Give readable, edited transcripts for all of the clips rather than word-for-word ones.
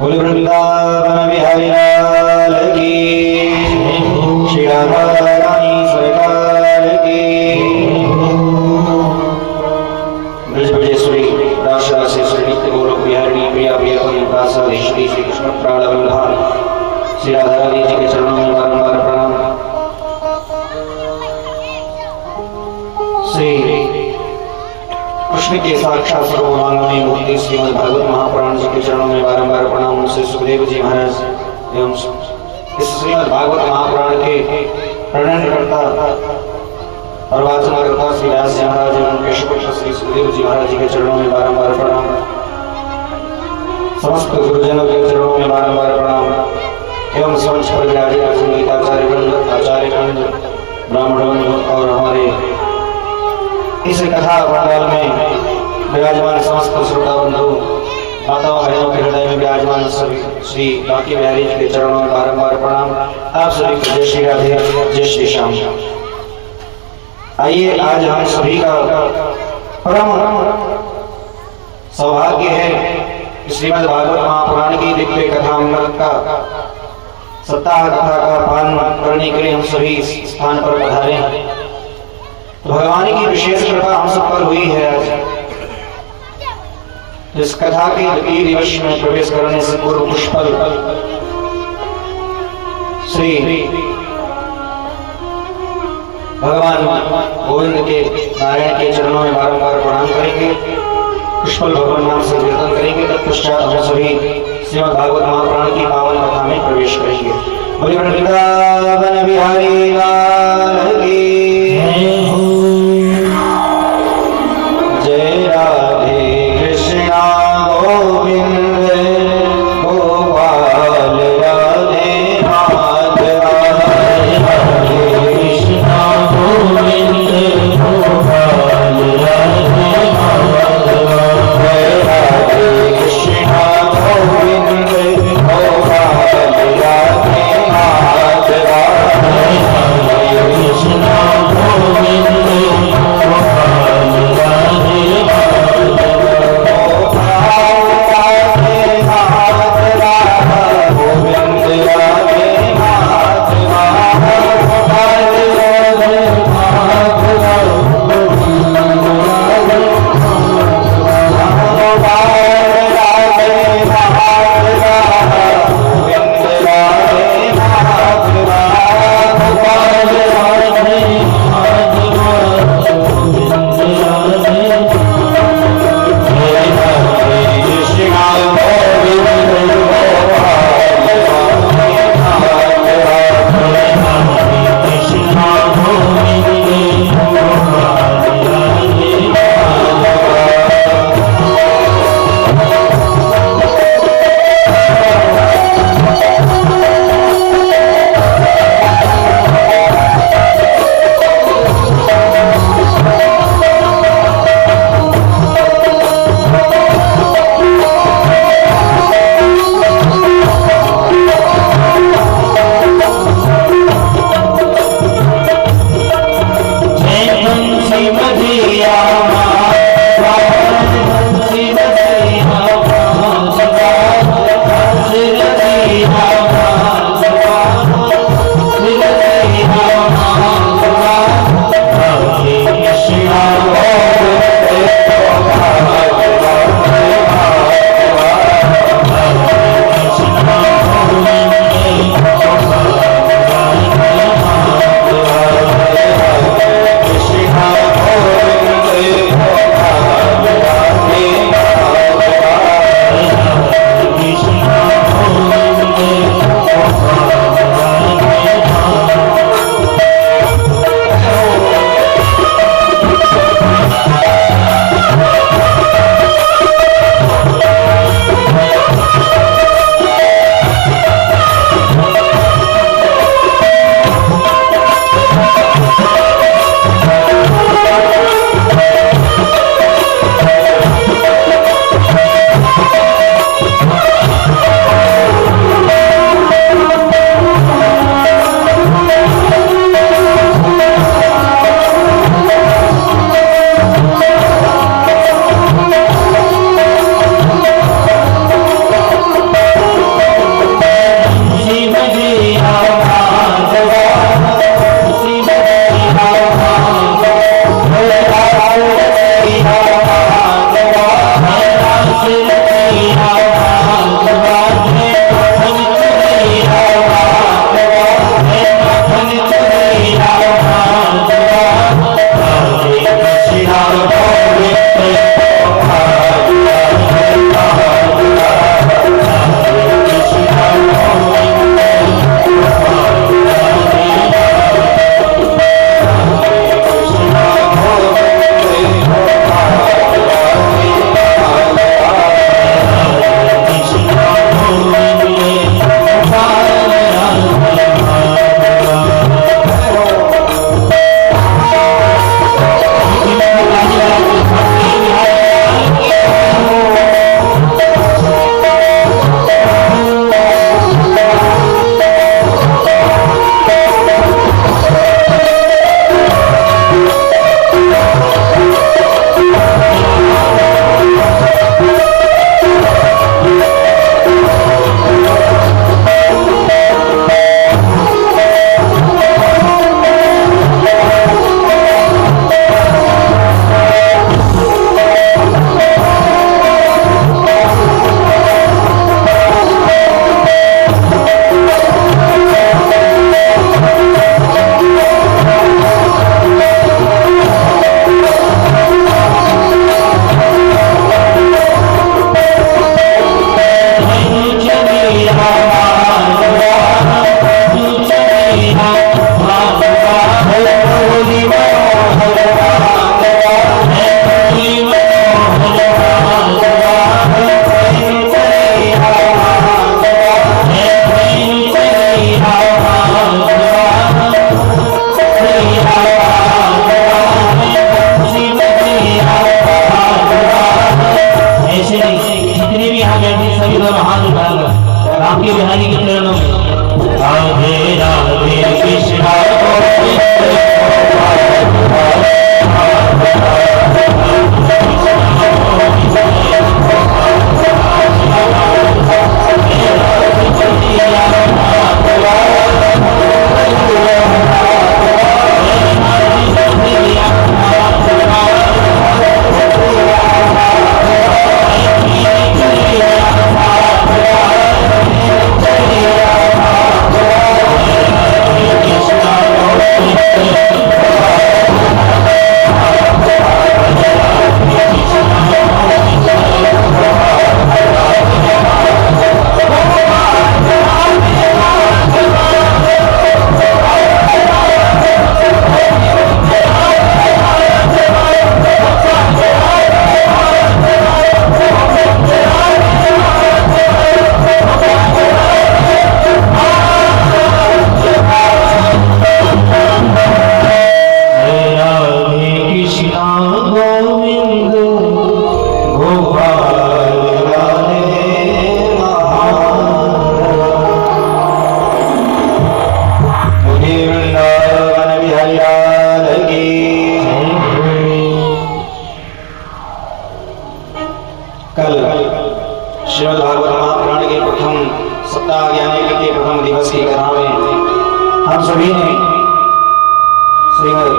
बोले वृंदावन बिहारी लाल की, श्री राधा रानी सरकार की। ब्रजभजेश्वरी राजराजेश्वरी नित्य गोलोक बिहारिणी प्रिया प्रिया परिपासा श्री कृष्ण प्राण वल्लभा श्री राधा रानी जी के चरणों में बारंबार प्रणाम। श्री कृष्ण के साक्षात सर्वमांगल्ये मूर्ति श्रीमद् भागवत महापुराण जी के चरणों में बारंबार प्रणाम। श्री सुखदेव जी महाराज एवं इस श्रीमद् भागवत महापुराण के प्रणयनकर्ता और वाचनकर्ता श्री व्यास जी महाराज एवं केशवपुत्र श्री सुखदेव जी महाराज जी के चरणों में बारंबार प्रणाम। समस्त गुरुजनों के चरणों में बारंबार प्रणाम एवं समझ पर विराजित संगीताचार्य वृंद, आचार्य वृंद, ब्राह्मण वृंद और हमारे इस कथा पंडाल में विराजमान समस्त श्रोता बंधु, माताओं बहनों के हृदय में विराजमान सभी श्री बांके बिहारी जी के चरणों में बारंबार प्रणाम। आप सभी को जय श्री राधे, जय श्री श्याम। आइए आज हम सभी का परम सौभाग्य है श्रीमद् भागवत महापुराण की दिव्य कथा अमृत का सप्ताह कथा का पालन करने के लिए हम सभी इस स्थान पर पधारे हैं। तो भगवान की विशेष कृपा हम सब पर हुई है। आज इस कथा के द्वितीय दिवस में प्रवेश करने से पूर्व पुष्पल श्री भगवान गोविंद के नारायण के चरणों में बारंबार प्रणाम करेंगे, पुष्पल भगवान नाम से कीर्तन करेंगे। तत्पश्चात हम सभी श्रीमद् भागवत महापुराण की पावन कथा में प्रवेश करेंगे। बोले वृंदावन बिहारी लाल की, जय राधे कृष्णा गोविंद गोपाल राधे माधव, राधे कृष्णा गोविंद गोपाल राधे माधव, राधे कृष्णा गोविंद गोपाल राधे माधव, राधे कृष्णा कल श्रीमद् भागवत महापुराण के प्रथम सप्ताह ज्ञान के प्रथम दिवस की कथा में हम सभी ने श्रीमद्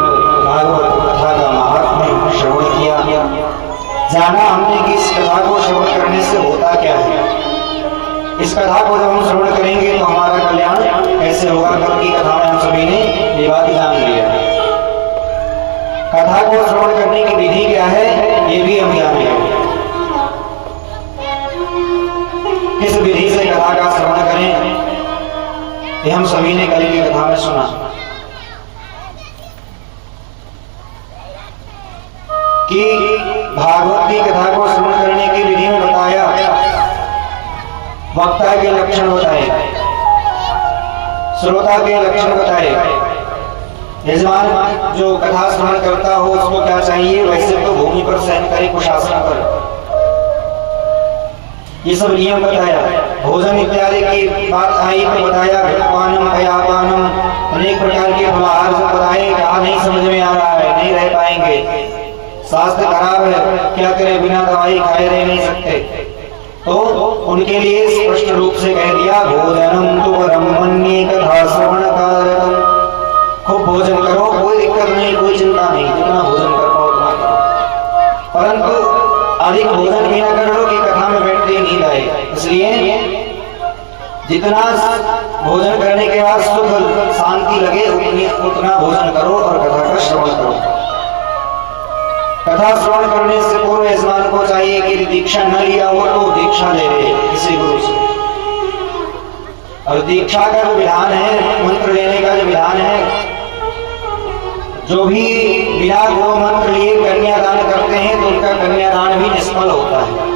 भागवत कथा का महात्म्य श्रवण किया। जाना हमने कि इस कथा को श्रवण करने से होता क्या है। इस कथा को जब हम श्रवण करेंगे तो हमारा कल्याण कैसे होगा। कल की कथा में हम सभी ने ये बात जान लिया। कथा को श्रवण करने की विधि क्या है ये भी हम जान लिया। किस विधि से कथा का श्रवण करें ये हम सभी ने कल की कथा में सुना। कि भागवत की कथा को श्रवण करने की विधि में बताया, वक्ता के लक्षण बताए, श्रोता के लक्षण बताए, यजमान जो कथा श्रवण करता हो उसको क्या चाहिए। वैसे तो भूमि पर शयन करे कुशासन पर, ये सब नियम बताया। भोजन इत्यादि की बात आई तो बताया। घटपानम कयापानम अनेक प्रकार के फलाहार जो बताए। कहा नहीं समझ में आ रहा है, नहीं रह पाएंगे, स्वास्थ्य खराब है, क्या करें, बिना दवाई खाए रह नहीं सकते। तो उनके लिए स्पष्ट रूप से कह दिया भोजनम तु परमन्ये कथा श्रवण कारकम। खूब भोजन करो, कोई दिक्कत नहीं, कोई चिंता नहीं, जितना भोजन कर पाओ उतना करो, परंतु अधिक भोजन भी न कर लो कि कथा में बैठते नींद आए। इसलिए जितना भोजन करने के बाद सुख शांति लगे उतना भोजन करो और कथा का श्रवण करो। कथा श्रवण करने से पूर्व यजमान को चाहिए कि दीक्षा न लिया हो तो दीक्षा ले ले किसी गुरु से। और दीक्षा का जो विधान है, मंत्र लेने का जो विधान है, जो भी बिना गुरु मंत्र लिए कन्यादान करते हैं तो उनका कन्यादान भी निष्फल होता है।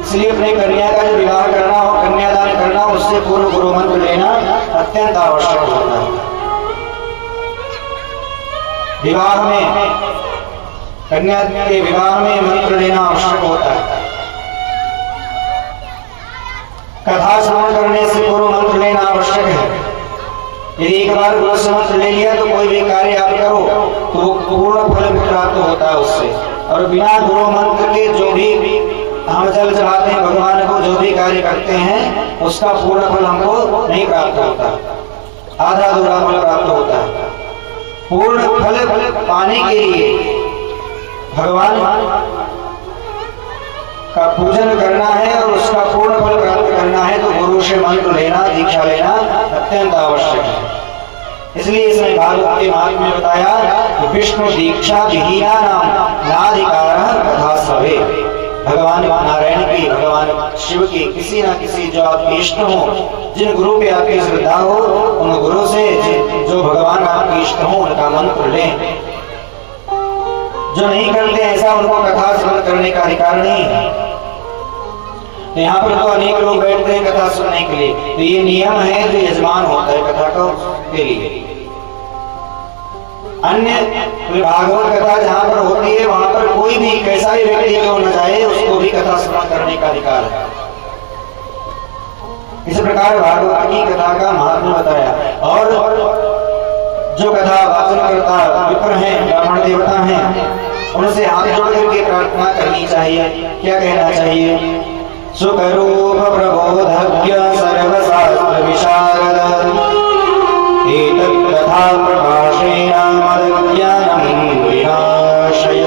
इसलिए अपने कन्या का जो विवाह करना हो, कन्यादान करना हो, उससे पूर्व गुरु मंत्र लेना अत्यंत आवश्यक होता है। विवाह में, कन्या के विवाह में मंत्र लेना आवश्यक होता है। कथा श्रवण करने से पूर्व मंत्र लेना आवश्यक है। यदि एक बार गुरु से मंत्र ले लिया तो कोई भी कार्य आप करो तो वो पूर्ण फल प्राप्त होता है उससे। और बिना गुरु मंत्र के जो भी हम जल चढ़ाते हैं भगवान को, जो भी कार्य करते हैं उसका पूर्ण फल हमको नहीं प्राप्त होता, आधा अधूरा फल प्राप्त होता है। पूर्ण फल पाने के लिए भगवान का पूजन करना है और उसका पूर्ण फल प्राप्त करना है तो गुरु से मंत्र लेना, दीक्षा लेना अत्यंत आवश्यक है। इसलिए इसमें भागवत के महात्म्य में बताया कि विष्णु दीक्षा विहीना नाम नाधिकार कथा सभे। भगवान नारायण की, भगवान शिव की किसी ना किसी जो आपके इष्ट हो, जिन गुरु पे आपकी श्रद्धा हो, उन गुरु से जो भगवान आपके इष्ट हो उनका मंत्र लें। जो नहीं करते ऐसा उनको कथा श्रवण करने का अधिकार नहीं है। तो यहाँ पर तो अनेक लोग बैठते हैं कथा सुनने के लिए, तो ये नियम है जो यजमान होता है कथा के लिए। अन्य भागवत कथा जहाँ पर होती है वहां पर कोई भी कैसा भी व्यक्ति क्यों न जाए उसको भी कथा श्रवण करने का अधिकार है। इस प्रकार भागवत की कथा का महात्म्य बताया। और जो कथा वाचन करता विप्र हैं, ब्राह्मण देवता हैं, उनसे हाथ जोड़ करके प्रार्थना करनी चाहिए। क्या कहना चाहिए। सुखरूप प्रबोधज्ञ सर्वशास्त्र विशारद एतत् कथा प्रभाषेण मदज्ञानं विनाशय।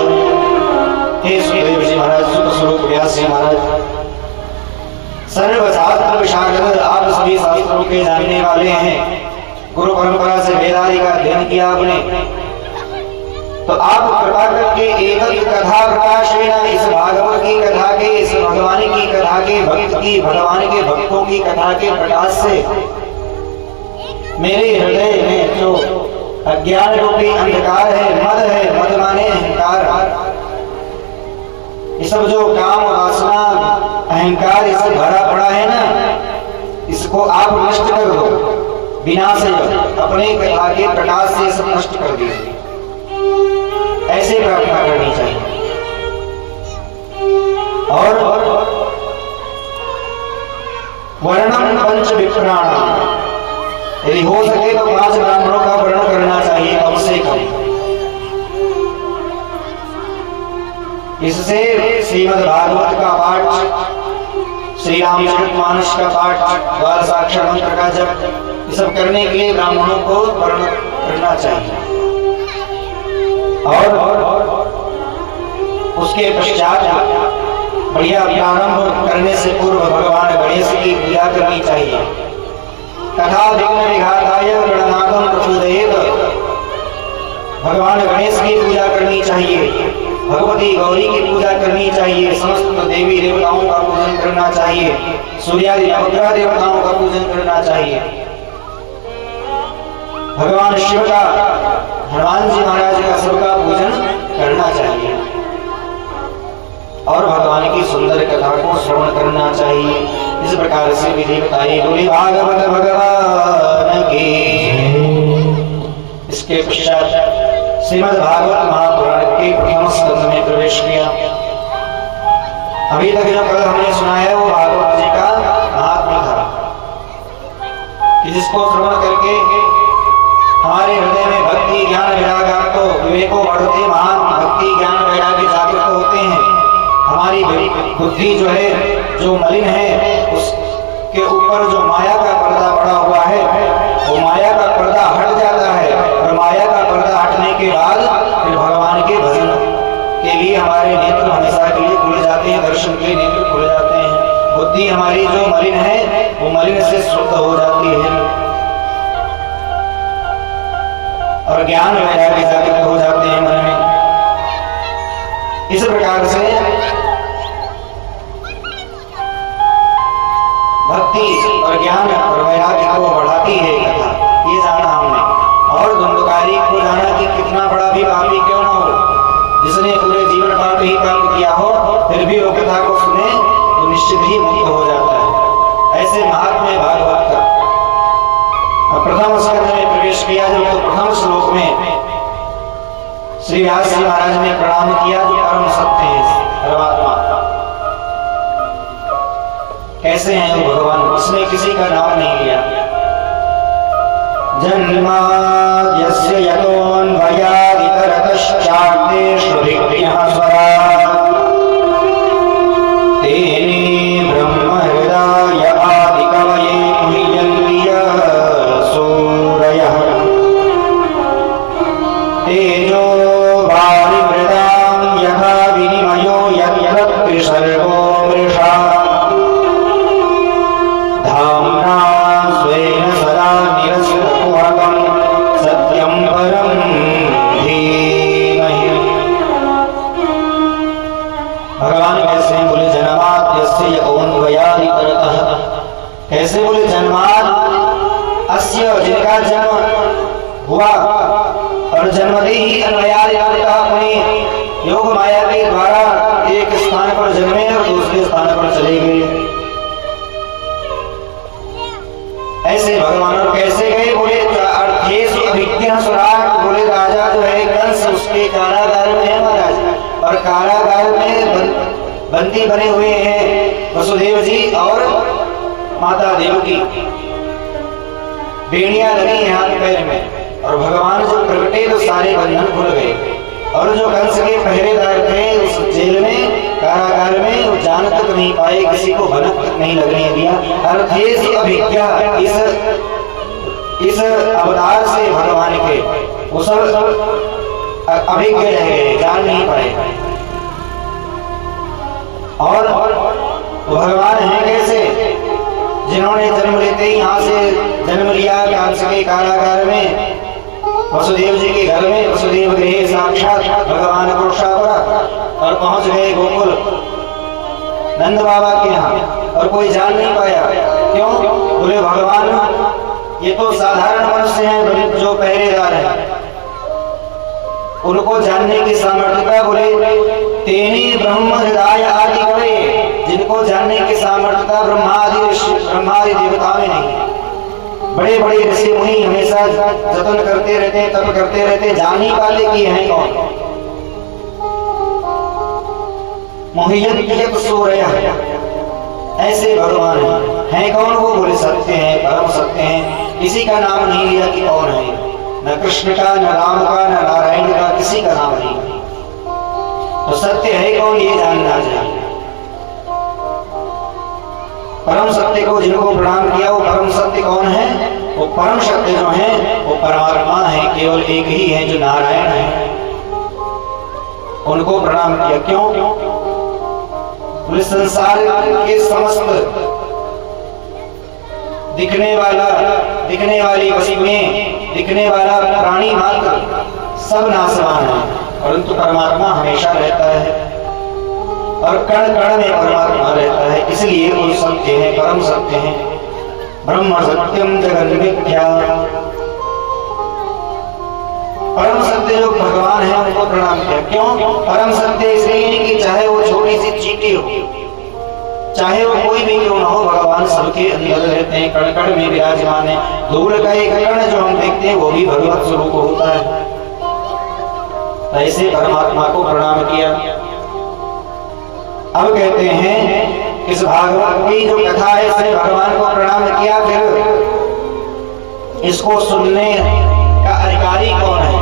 हे सुखदेव जी महाराज, सुख स्वरूप व्यास जी महाराज, सर्वशास्त्र विशारद, आप सभी शास्त्रों के जानने वाले हैं। गुरु परंपरा से वेदादि का अध्ययन किया आपने, तो आप कृपा करके एक कथा प्रकाशेन, इस भागवत की कथा के, इस भगवान की कथा के, भक्त की, भगवान के भक्तों की कथा के प्रकाश से मेरे हृदय में जो अज्ञान रूपी अंधकार है, मद माने अहंकार, ये सब जो काम वासना अहंकार इससे भरा पड़ा है ना, इसको आप नष्ट कर दो। विनाश अपने कथा के प्रकाश से सब नष्ट कर दीजिए। ऐसे प्रार्थना करनी चाहिए। और वर्णन पंच विप्राणाम, यदि हो सके तो 5 ब्राह्मणों का वर्णन करना चाहिए कम से कम। इससे श्रीमद् भागवत का पाठ, श्री रामचरितमानस का पाठ, द्वार साक्षर मंत्र का जप, ये सब करने के लिए ब्राह्मणों को वर्ण करना चाहिए। और उसके पश्चात बढ़िया प्रारंभ करने से पूर्व भगवान गणेश की पूजा करनी चाहिए। कथा विघ्न विघाताय गणनाथं प्रचोदयेत्, भगवान गणेश की पूजा करनी चाहिए, भगवती गौरी की पूजा करनी चाहिए, समस्त देवी देवताओं का पूजन करना चाहिए, सूर्यादि नवग्रह देवताओं का पूजन करना चाहिए, भगवान शिव का, हनुमान जी महाराज का सबका पूजन करना चाहिए और भगवान की सुंदर कथा को श्रवण करना चाहिए। इस प्रकार से विधि बताई बोली भागवत भगवान की। इसके पश्चात श्रीमद् भागवत महापुराण के प्रथम स्कंद में प्रवेश किया। अभी तक जो कल हमने सुना है वो भागवत जी का महात्म्य था कि जिसको श्रवण करके हमारे हृदय में भक्ति ज्ञान वैराग्य तो विवेको बढ़ते, महान भक्ति ज्ञान वैराग्य जागृत होते हैं। हमारी बुद्धि जो है, जो मलिन है, उसके ऊपर जो माया का पर्दा पड़ा हुआ है, वो माया का पर्दा हट जाता है और माया का पर्दा हटने के बाद फिर भगवान के भजन के लिए हमारे नेत्र हमेशा के लिए खुल जाते हैं, दर्शन के लिए नेत्र खुल जाते हैं। बुद्धि हमारी जो मलिन है वो मलिन से शुद्ध हो जाती है और ज्ञान वैराग्य जागृत हो जाते हैं मन में। इस प्रकार से भक्ति और ज्ञान और वैराग्य को बढ़ाती है कथा, ये जाना हमने। और धुंधकारी को जाना कि कितना बड़ा भी पापी क्यों ना हो, जिसने पूरे जीवन पाप ही पाप किया हो, फिर भी वो कथा को सुने तो निश्चित ही मुक्त हो जाता है। ऐसे महात्म्य भागवत का प्रथम स्कंद में प्रवेश किया। जो तो प्रथम श्लोक में श्री व्यास जी महाराज ने प्रणाम किया, जो परम सत्य है, परमात्मा कैसे हैं वो भगवान, उसने किसी का नाम नहीं लिया। जन्माद्यस्य यतोऽन्वयादितरतश्चार्थेषु विघ्नः स्वराट्, तेने ब्रह्महृदाय आदिकवये मुह्यन्ति यः सूरयः, तेजो वारिमृदां यथा विनिमयो यद्यत्रिसर्गो मृषा, धाम्ना स्वेन सदा निरस्तकुहकं सत्यं परं धीमहि। भगवान कैसे बोले जन्माद्यस्य यतोऽन्वयादितरतः, कैसे बोले जन्माद् अस्य, जिनका जन्म हुआ और जन्मते ही अन्वयादितरतः अपने योग माया के द्वारा एक स्थान पर जन्मे और दूसरे स्थान पर चले गए। ऐसे भगवान और कैसे गए बोले अर्थेषु अभिज्ञः स्वराट्, बोले राजा जो है कंस उसके कारागार में है महाराज, और कारागार में बंदी बने हुए हैं वसुदेव जी और माता देवकी, बेड़ियां लगी हाथ पैर में, और भगवान जब प्रगटे तो सारे बंधन खुल गए। और जो कंस के पहरेदार थे उस जेल में, कारागार में, वो जान तक नहीं पाए, किसी को भनक तक नहीं लगने दिया। अर्थेषु अभिज्ञा, इस अवतार से भगवान के वो सब अभिज्ञ रह गए, जान नहीं पाए। और भगवान हैं कैसे, जिन्होंने जन्म लेते ही यहाँ से जन्म लिया कंस के कारागार में, वसुदेव जी के घर में, वसुदेव गृहे साक्षात भगवान पुरुषावतार, और पहुंच गए गोकुल नंद बाबा के यहाँ, और कोई जान नहीं पाया। क्यों बोले भगवान ये तो साधारण मनुष्य हैं जो पहरेदार हैं, उनको जानने की सामर्थ्यता बोले तेने ब्रह्म हृदय आदि कवे, जिनको जानने की सामर्थ्यता ब्रह्मादि देवता में नहीं। बड़े बड़े ऋषि मुनि हमेशा जतन करते रहते, तप करते रहते, जान नहीं पाते कि हैं कौन। मुह्यन्ति सूरयः, ऐसे भगवान हैं कौन वो बोले सत्य हैं, परम सत्य हैं, किसी का नाम नहीं लिया कि कौन है, न कृष्ण का, न राम का, न नारायण का, किसी का नाम नहीं। तो सत्य है कौन ये जानना चाहिए। परम सत्य को जिनको प्रणाम किया वो परम सत्य कौन है? वो परम सत्य जो है वो परमात्मा है, केवल एक ही है जो नारायण है, उनको प्रणाम किया। क्यों? पूरे संसार के समस्त दिखने वाली वस्तुएं, दिखने वाला प्राणी मात्र सब नाशवान है, परंतु परमात्मा हमेशा रहता है और कण कण में परमात्मा रहता है, इसलिए वो सत्य है, परम सत्य है। ब्रह्म सत्यम जगत मिथ्या, परम सत्य जो भगवान है उनको प्रणाम किया। क्यों? परम सत्य इसलिए नहीं कि चाहे वो छोटी सी चींटी हो, चाहे वो कोई भी क्यों ना हो, भगवान सबके अंदर रहते हैं, कण कण में विराजमान है। धूल का एक कण जो हम देखते हैं वो भी भगवत स्वरूप होता है। ऐसे परमात्मा को प्रणाम किया। अब कहते हैं इस भागवत की जो कथा है इसने भगवान को प्रणाम किया, फिर इसको सुनने का अधिकारी कौन है,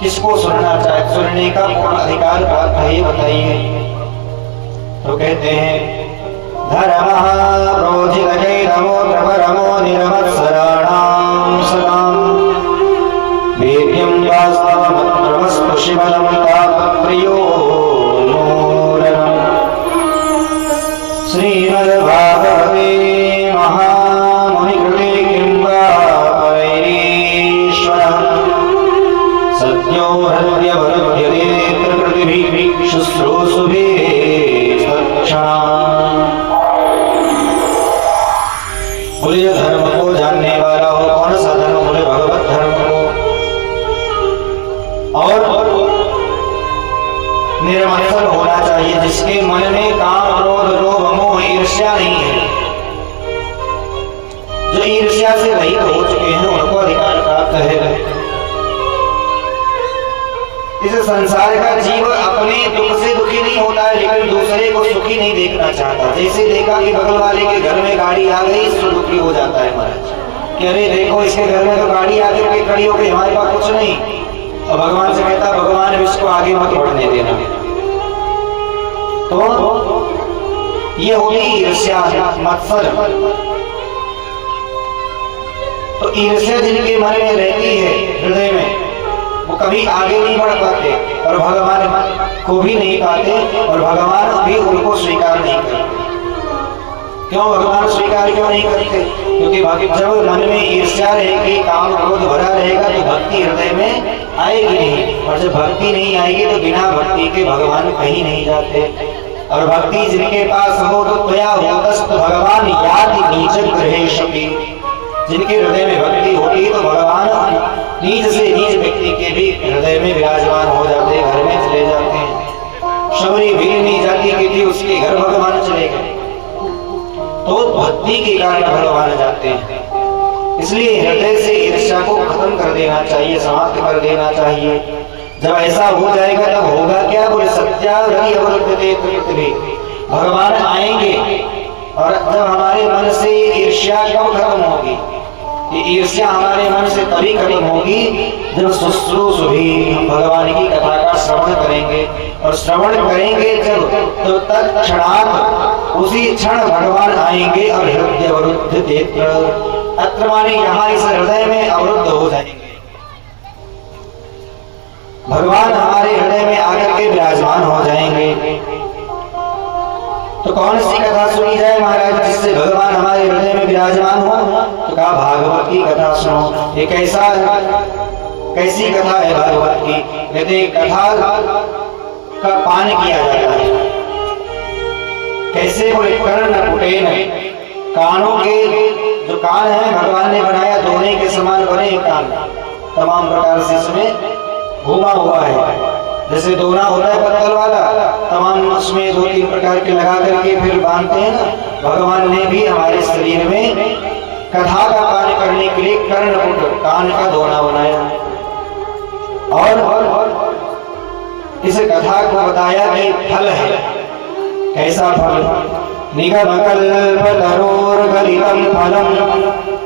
किसको सुनना चाहे, सुनने का पूर्ण अधिकार प्राप्त है, ये बताइए। तो कहते हैं धर्मः प्रोजितकैरवो प्रपरमो निरवत्सराणां सदां वेद्यं वास्तवमत्रवस्तु शिवनं तापप्रियो नूरनं। श्रीमद्भागवते महामुनिकृते किं वा परैरीश्वरः सद्यो हृद्यवरुध्यते पृथिभिः शुश्रूषुभिः। बोले जो धर्म को जानने वाला हो, कौन सा धर्म? बोले भगवत धर्म को। और निर्मत्सर होना चाहिए, जिसके मन में काम क्रोध लोभ मोह ईर्ष्या नहीं है, जो ईर्ष्या से रहित हो चुके हैं उनको अधिकार प्राप्त है। इस संसार का जीव अपने दुख से दुखी नहीं होता है, लेकिन दूसरे को सुखी नहीं देखना चाहता। जैसे देखा कि बगल वाले के घर में गाड़ी आ गई, इससे दुखी हो जाता है महाराज कि अरे देखो इसके घर में तो गाड़ी आगे के खड़ी हो गई, हमारे पास कुछ नहीं। और भगवान से कहता भगवान इसको आगे मत बढ़ने देना। तो ये होगी ईर्ष्या, मत्सर। तो ईर्ष्या जिनके मन में रहती है, हृदय में, वो कभी आगे नहीं बढ़ पाते और भगवान को भी नहीं पाते, और भगवान भी उनको स्वीकार नहीं करते। क्यों भगवान स्वीकार क्यों नहीं करते? क्योंकि जब मन में ईर्ष्या रहेगी, काम क्रोध भरा रहेगा, तो भक्ति हृदय में आएगी नहीं, और जब भक्ति नहीं आएगी तो बिना भक्ति के भगवान कहीं नहीं जाते। और भक्ति जिनके पास हो तो त्वया होतस्तु भगवान याति नीच गृहेषु। जिनके हृदय में भक्ति होती है तो भगवान नीच से नीच व्यक्ति के भी हृदय में विराजमान हो जाते हैं, घर में चले जाते हैं। शबरी भीलनी जाति की थी, उसके घर भगवान चले गए, तो भक्ति के कारण भगवान जाते हैं। इसलिए हृदय से ईर्ष्या को खत्म कर देना चाहिए, समाप्त कर देना चाहिए। जब ऐसा हो जाएगा तब होगा क्या? बोले सत्याग्रही अवरुद्धते पृथ्वी, भगवान आएंगे। और जब हमारे मन से ईर्ष्या कब खत्म होगी? ये ईर्ष्या हमारे मन से तभी खत्म होगी जब शुश्रूषुभिः, हम भगवान की कथा का श्रवण करेंगे। और श्रवण करेंगे जब, तो तत्क्षणात् उसी क्षण भगवान आएंगे और हृदय अवरुद्धते, अत्र माने यहाँ इस हृदय में अवरुद्ध हो जाएंगे। भगवान हमारे हृदय में आकर के विराजमान हो जाएंगे। तो कौन सी कथा सुनी जाए महाराज जिससे भगवान हमारे हृदय में विराजमान हो? तो कहा भागवत की कथा सुनो। ये कैसी कथा है भागवत की? कहते कथा का पान किया जाता है। कैसे? बोले कर्णपुटेन, कानों के जो कान है भगवान ने बनाया, दोने के समान बने कान, तमाम प्रकार से इसमें घुमा हुआ है। जैसे दोना होता है पत्तल वाला, तमाम उसमें 2-3 प्रकार के लगा करके फिर बांधते हैं ना। भगवान ने भी हमारे शरीर में कथा का पान करने के लिए कर्णपुट, कान का दोना बनाया। और इस कथा को बताया कि फल है। कैसा फल? निगमकल्पतरोर्गलितं फलं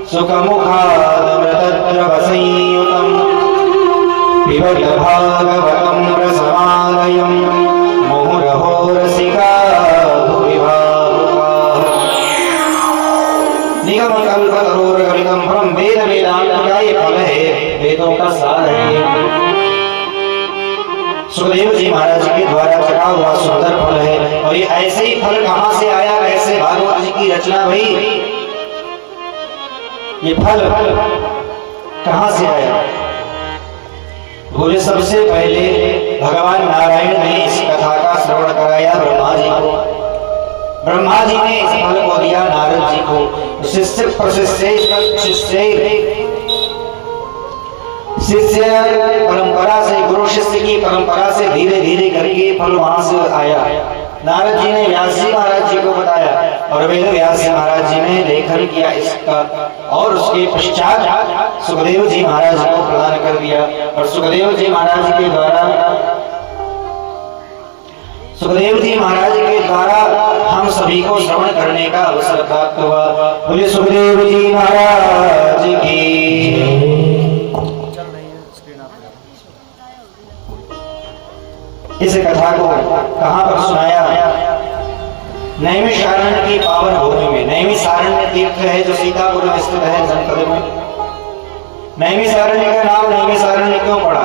सुखमुखादमृतद्रवसंयुतं पिबत भागवतं रसमालयं वयं मुहुरहो रसिका भुवि भावुकाः। निगम कल्पतरोर्गलितं फलं वेद वेदांत का ये फल है, वेदों का सार है। सुखदेव जी महाराज के द्वारा चढ़ा हुआ सुंदर फल है। और ये ऐसे ही फल कहां से आया, कैसे भागवत जी की रचना भई, ये फल कहां से आया? बोले सबसे पहले भगवान नारायण ने इस कथा का श्रवण कराया ब्रह्मा जी को। ब्रह्मा जी ने इस फल को दिया नारद जी को। शिष्य परंपरा से, गुरु शिष्य की परंपरा से धीरे धीरे करके फल वहां से आया। नारद जी ने व्यास जी महाराज जी को बताया और वेद व्यास जी महाराज जी ने लेखन किया इसका, और उसके पश्चात सुखदेव जी महाराज को प्रदान कर दिया। और सुखदेव जी महाराज के द्वारा हम सभी को श्रवण करने का अवसर प्राप्त हुआ। बोले सुखदेव जी महाराज की। इस कथा को कहां पर सुनाया? नैमिषारण्य की पावन भूमि में। नैमिषारण्य तीर्थ है जो सीतापुर में स्थित है, जनपद में। नैमिषारण्य का नाम नैमिषारण्य क्यों पड़ा?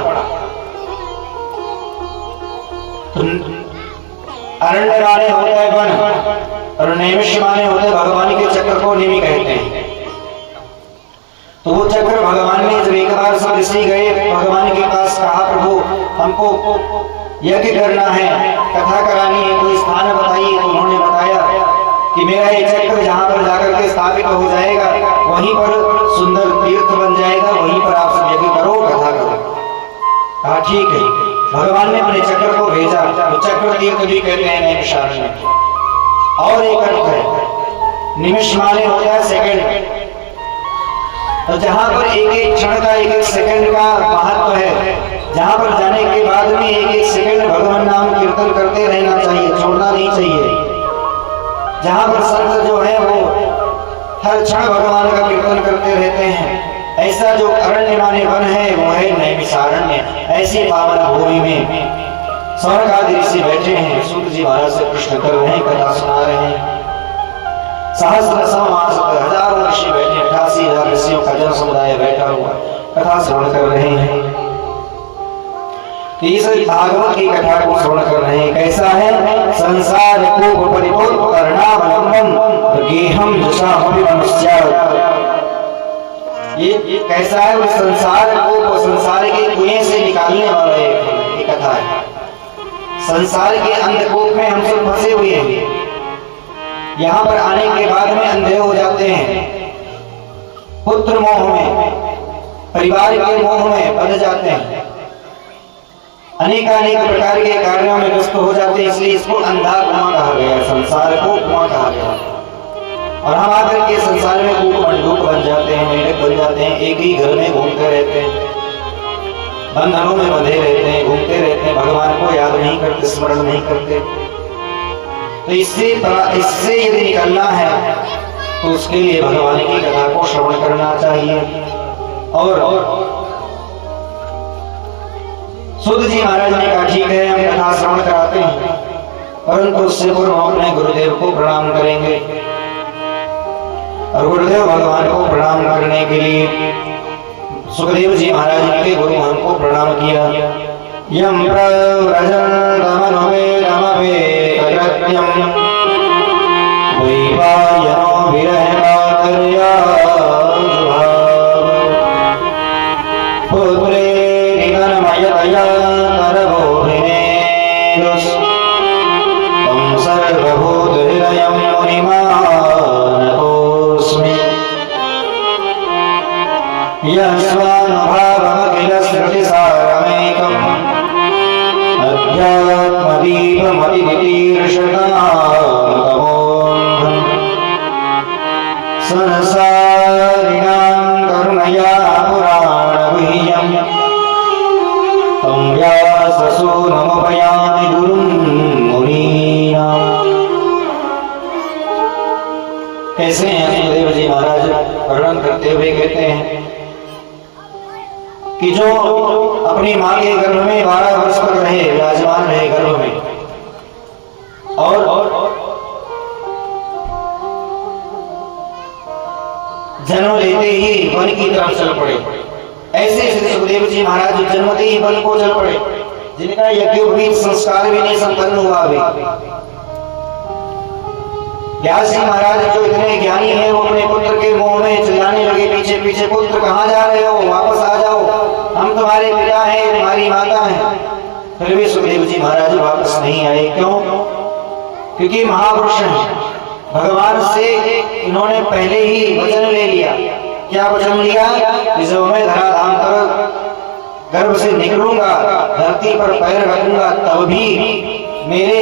तो अरण्य माने होता है वन, और नैमिष माने होता है भगवान के चक्र को निमि कहते हैं। तो वो चक्र भगवान ने जब एक बार सब ऋषि गए भगवान के पास, कहा प्रभु हमको यज्ञ करना है, कथा करानी है, कोई स्थान बताइए। तो उन्होंने बताया कि मेरा ये चक्र जहाँ पर जाकर के स्थापित हो जाएगा, वहीं पर सुंदर तीर्थ बन जाएगा, वहीं पर आप सब यज्ञ करो, कथा करो। कहा ठीक है। भगवान ने अपने चक्र को भेजा। तो चक्र तीर्थ भी कहते हैं नैमिषारण्य। और एक अर्थ है, निमिष माने होता है सेकंड। तो जहां पर एक एक क्षण का, एक एक सेकंड का महत्व है, जहां पर जाने के बाद में एक एक सेकंड भगवान नाम कीर्तन करते रहना चाहिए, छोड़ना नहीं चाहिए। जहां पर संत जो है वो हर क्षण भगवान का कीर्तन करते रहते हैं, ऐसा जो अरण्य माने वन है वो है नैमिषारण्य। ऐसी पावन भूमि में स्वर्ग आदि ऋषि बैठे हैं, सूत जी महाराज से प्रश्न कर रहे हैं, कथा सुना रहे हैं। सहस्र समास हजारों ऋषि बैठे, 88,000 ऋषियों का जन समुदाय बैठा हुआ कथा श्रवण कर रहे हैं। इस भागवत की कथा को श्रवण कर रहे हैं। कैसा है? संसार को परिपूर्ण करणावलंबन गेहम जशामपि मनुष्यात्। ये कैसा है? उस संसार को, संसार के कुएं से निकालने वाला एक कथा है। संसार के अंधकूप में हम सब फंसे हुए हैं। यहाँ पर आने के बाद में अंधे हो जाते हैं, पुत्र मोह में, परिवार के मोह में बंध जाते हैं, अनेक प्रकार के कार्यों में व्यस्त हो जाते हैं। इसलिए इसको अंधा कुआं कहा गया, संसार को कुआं कहा गया। और हम आकर के संसार में कूप मंडूक बन जाते हैं, मेढक बन जाते हैं, एक ही घर में घूमते रहते हैं, बंधनों में बंधे रहते हैं, घूमते रहते हैं, भगवान को याद नहीं करते, स्मरण नहीं करते। तो इससे यदि निकलना है तो उसके लिए भगवान की कथा को श्रवण करना चाहिए। और सूत जी महाराज ने कहा ठीक है हम कथा श्रवण कराते हैं, परंतु उससे पूर्व हम अपने गुरुदेव को प्रणाम करेंगे। और गुरुदेव भगवान को प्रणाम करने के लिए सुखदेव जी महाराज ने के गुरु हमको प्रणाम किया। यम कैसे हैं सुखदेव जी महाराज वर्णन करते हुए कहते हैं कि जो अपनी माँ के गर्भ में 12 वर्ष तक रहे, विराजमान रहे गर्भ में, और जन्म लेते ही वन की तरफ चल पड़े। ऐसे श्री सुखदेव जी महाराज जन्मते ही वन को चल पड़े, जिनका यज्ञोपवीत संस्कार भी नहीं संपन्न हुआ अभी। व्यास जी महाराज जो इतने ज्ञानी हैं, वो अपने पुत्र के मुंह में चिल्लाने लगे पीछे पीछे, पुत्र कहाँ जा रहे हो, वापस आ जाओ, हम तुम्हारे पिता हैं, तुम्हारी माता हैं। फिर भी सुखदेव जी महाराज वापस नहीं आए। क्यों? क्योंकि महापुरुष हैं, भगवान से इन्होंने पहले ही वचन ले लिया। क्या वचन लिया? कि जब मैं धराधाम पर गर्भ से निकलूंगा, धरती पर पैर रखूंगा, तब भी मेरे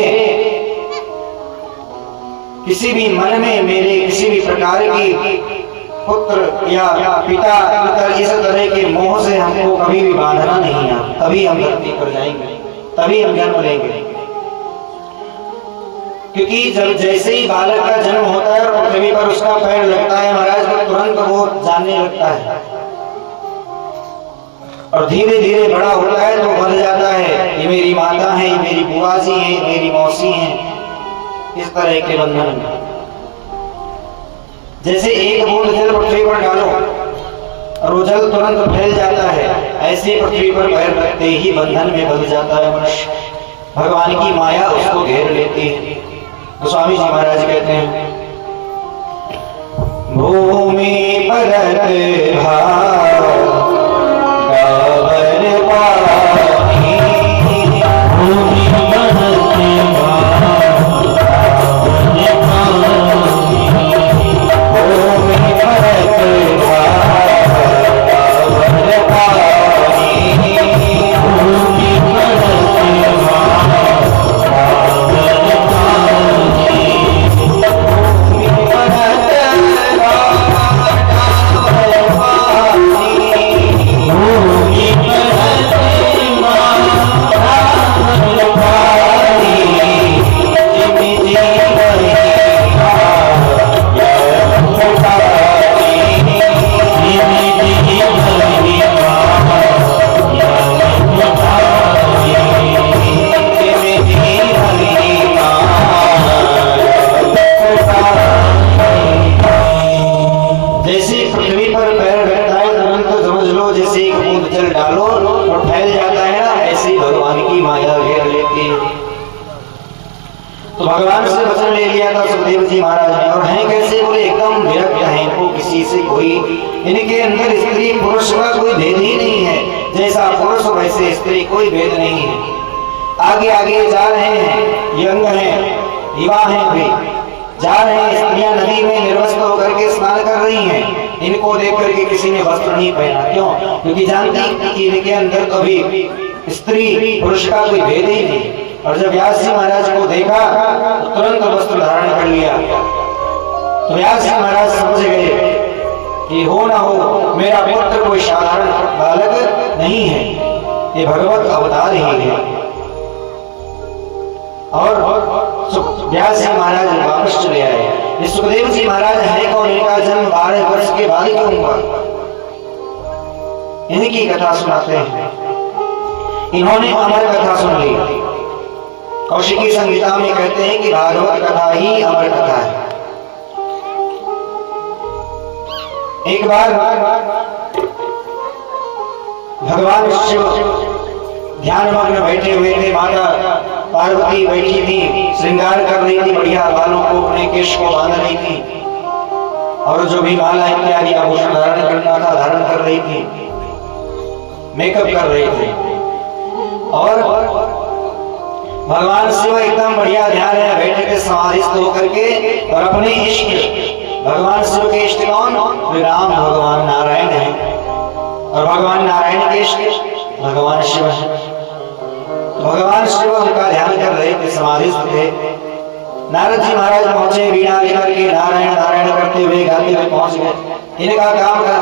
किसी भी मन में मेरे किसी भी प्रकार की पुत्र या पिता इस तरह के मोह से हमको कभी भी बांधना नहीं है। तभी हम धरती पर जाएंगे, तभी हम जन्म लेंगे। क्योंकि जब जैसे ही बालक का जन्म होता है और पृथ्वी पर उसका पैर लगता है महाराज, तो तुरंत वो जानने लगता है और धीरे धीरे बड़ा होता है तो बन जाता है, ये मेरी माता है, ये मेरी बुआ जी है, मेरी मौसी है। इस तरह के बंधन में जैसे एक बूंद जल पृथ्वी पर डालो और वो जल तुरंत फैल जाता है, ऐसे पृथ्वी पर पैर रखते ही बंधन में बंध जाता है मनुष्य। भगवान की माया उसको घेर लेती है। तो स्वामी जी महाराज कहते हैं, भूमि परत भाव गावर पानी, भूमि परत भाव गावर पानी, भूमि परत भाव गावर पानी, भूमि परत भाव गावर पानी। तो भगवान से वचन ले लिया था सुखदेव जी महाराज ने, और हैं कैसे? बोले एकदम विरक्त हैं, इनको किसी से कोई, इनके अंदर स्त्री पुरुष का कोई भेद ही नहीं है। जैसा पुरुष वैसे स्त्री, कोई भेद नहीं है। आगे आगे जा रहे हैं, यंग हैं, युवा हैं, भी जा रहे हैं। स्त्रियां नदी में निर्वस्त्र होकर के स्नान कर रही हैं। इनको देख करके किसी ने वस्त्र नहीं पहना। क्यों? क्योंकि जानती कि इनके अंदर कभी स्त्री पुरुष का कोई भेद ही नहीं। और जब व्यास जी महाराज को देखा तो तुरंत वस्त्र धारण कर लिया। तो व्यास जी महाराज समझ गए कि हो ना हो मेरा पुत्र कोई साधारण बालक नहीं है, ये भगवत अवतार ही है। और व्यास जी महाराज वापस चले आए। ये सुखदेव जी महाराज है कौन? इनका जन्म 12 वर्ष के बाद क्यों हुआ? इनकी कथा सुनाते हैं। इन्होंने अमर कथा सुन ली। कौशिकी संहिता में कहते हैं कि भागवत कथा ही अमर कथा है। एक बार भगवान शिव ध्यान मग्न बैठे हुए थे। माता पार्वती बैठी थी, श्रृंगार कर रही थी, बढ़िया बालों को, अपने केश को बांध रही थी, और जो भी माला इत्यादि आभूषण धारण करना था धारण कर रही थी, मेकअप कर रही थी। और भगवान शिव एकदम बढ़िया ध्यान है, बैठे थे समाधिस्थ होकर के, और अपने इष्ट, भगवान शिव के इष्ट कौन? राम भगवान नारायण है, और भगवान नारायण के इष्ट भगवान शिव है। भगवान शिव उनका ध्यान कर रहे थे, समाधिस्थ थे। नारद जी महाराज पहुंचे, वीणा लेकर के नारायण नारायण करते हुए गाते हुए पहुंच गए। इनका काम था,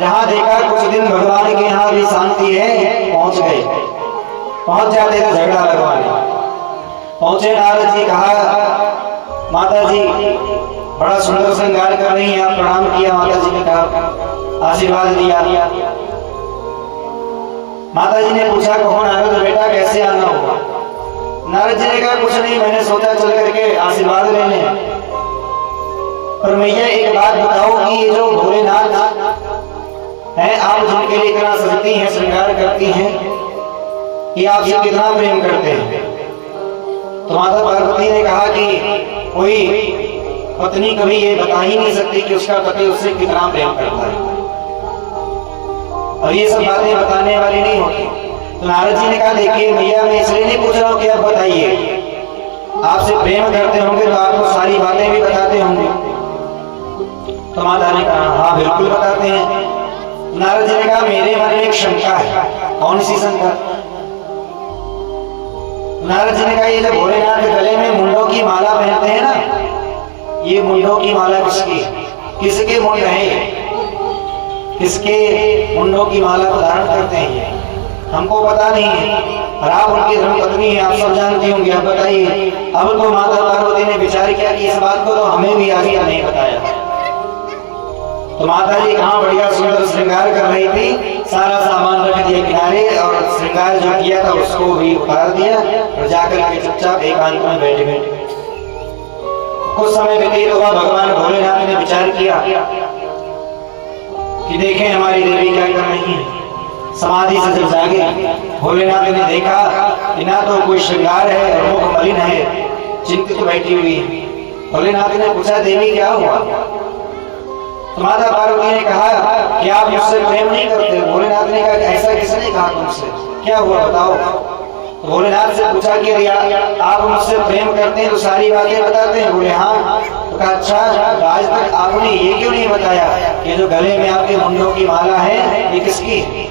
जहां देखा कुछ दिन भगवान के यहाँ भी शांति है, पहुंच गए। पहुंच जाते थे झगड़ा लगवाने। पहुंचे नारद जी, कहा माता जी बड़ा सुंदर श्रृंगार कर रही हैं आप। प्रणाम किया, माता जी ने कहा, आशीर्वाद दिया। माता जी ने पूछा कहो नारद बेटा कैसे आना होगा। नारद जी ने कहा कुछ नहीं, मैंने सोचा चल करके आशीर्वाद लेने। पर मैया एक बात बताओ कि ये जो भोलेनाथ है आप जिनके लिए इतना सजती हैं, श्रृंगार करती हैं, ये आपसे कितना प्रेम करते हैं। तो माता पार्वती ने कहा कि कोई पत्नी कभी ये बता ही नहीं सकती कि उसका पति उससे कितना प्रेम करता है, और ये सब बातें बताने वाली नहीं होती। तो नारद जी ने कहा देखिए भैया, मैं इसलिए नहीं पूछ रहा हूँ कि आप बताइए, आपसे प्रेम करते होंगे तो आपको सारी बातें भी बताते होंगे। तो माता ने कहा हाँ बिल्कुल बताते हैं। नारद जी ने कहा मेरे मन में एक शंका है। कौन सी शंका? नारद जी ने कहा ये जो भोलेनाथ के गले में मुंडों की माला पहनते हैं ना, ये मुंडों की माला किसकी, किसके मुंड है, किसके मुंडों की माला को धारण करते हैं हमको पता नहीं है, और आप उनकी धर्मपत्नी है, आप सब जानती होंगी, आप बताइए। अब तो माता पार्वती ने विचार किया कि इस बात को तो हमें भी आज नहीं बताया। तो माता जी कहाँ बढ़िया सुंदर श्रृंगार कर रही थी, सारा सामान रख दिया किनारे और श्रृंगार जो किया था उसको भी उतार दिया और जाकर के चुपचाप एकांत में बैठ गए। कुछ समय व्यतीत हुआ, भगवान भोलेनाथ ने विचार किया कि देखें हमारी देवी क्या कर रही है। समाधि से जब जागे भोलेनाथ ने देखा कि ना तो कोई श्रृंगार है और मुख मलिन है, चिंतित बैठी हुई। भोलेनाथ ने पूछा देवी क्या हुआ? तो माता पार्वती ने कहा कि आप मुझसे प्रेम नहीं करते। भोलेनाथ ने कहा ऐसा किसने कहा तुमसे, क्या हुआ बताओ। तो भोलेनाथ से पूछा कि आप मुझसे प्रेम करते हैं तो सारी बातें बताते हैं। बोले हाँ। तो कहा अच्छा, आज तक आपने ये क्यों नहीं बताया कि जो गले में आपके मुंडों की माला है ये किसकी है?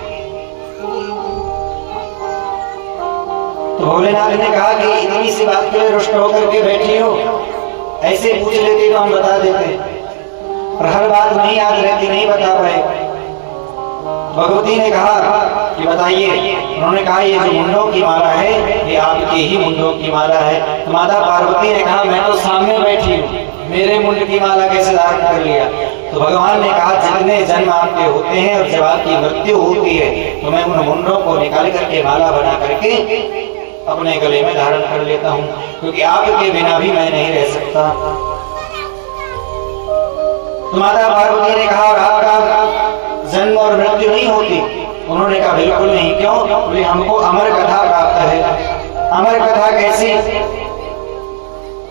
तो भोलेनाथ ने कहा कि इतनी सी बात के लिए रुष्ट होकर के बैठी हो, ऐसे पूछ लेते तो हम बता देते, पर हर बात नहीं याद रहती, नहीं बता पाए। भगवती ने कहा कि बताइए। उन्होंने कहा ये जो मुंडों की माला है ये आपके ही मुंडों की माला है। तो माता पार्वती ने कहा मैं तो सामने बैठी हूँ, मेरे मुंड की माला कैसे धारण कर लिया? तो भगवान ने कहा जितने जन्म आपके होते हैं और जब आपकी मृत्यु होती है तो मैं उन मुंडों को निकाल करके माला बना करके अपने गले में धारण कर लेता हूँ, क्योंकि आपके बिना भी मैं नहीं रह सकता। तो माता पार्वती ने कहा आपका जन्म और मृत्यु नहीं होती? उन्होंने कहा बिल्कुल नहीं। क्यों? बोले हमको अमर कथा प्राप्त है। अमर कथा कैसी?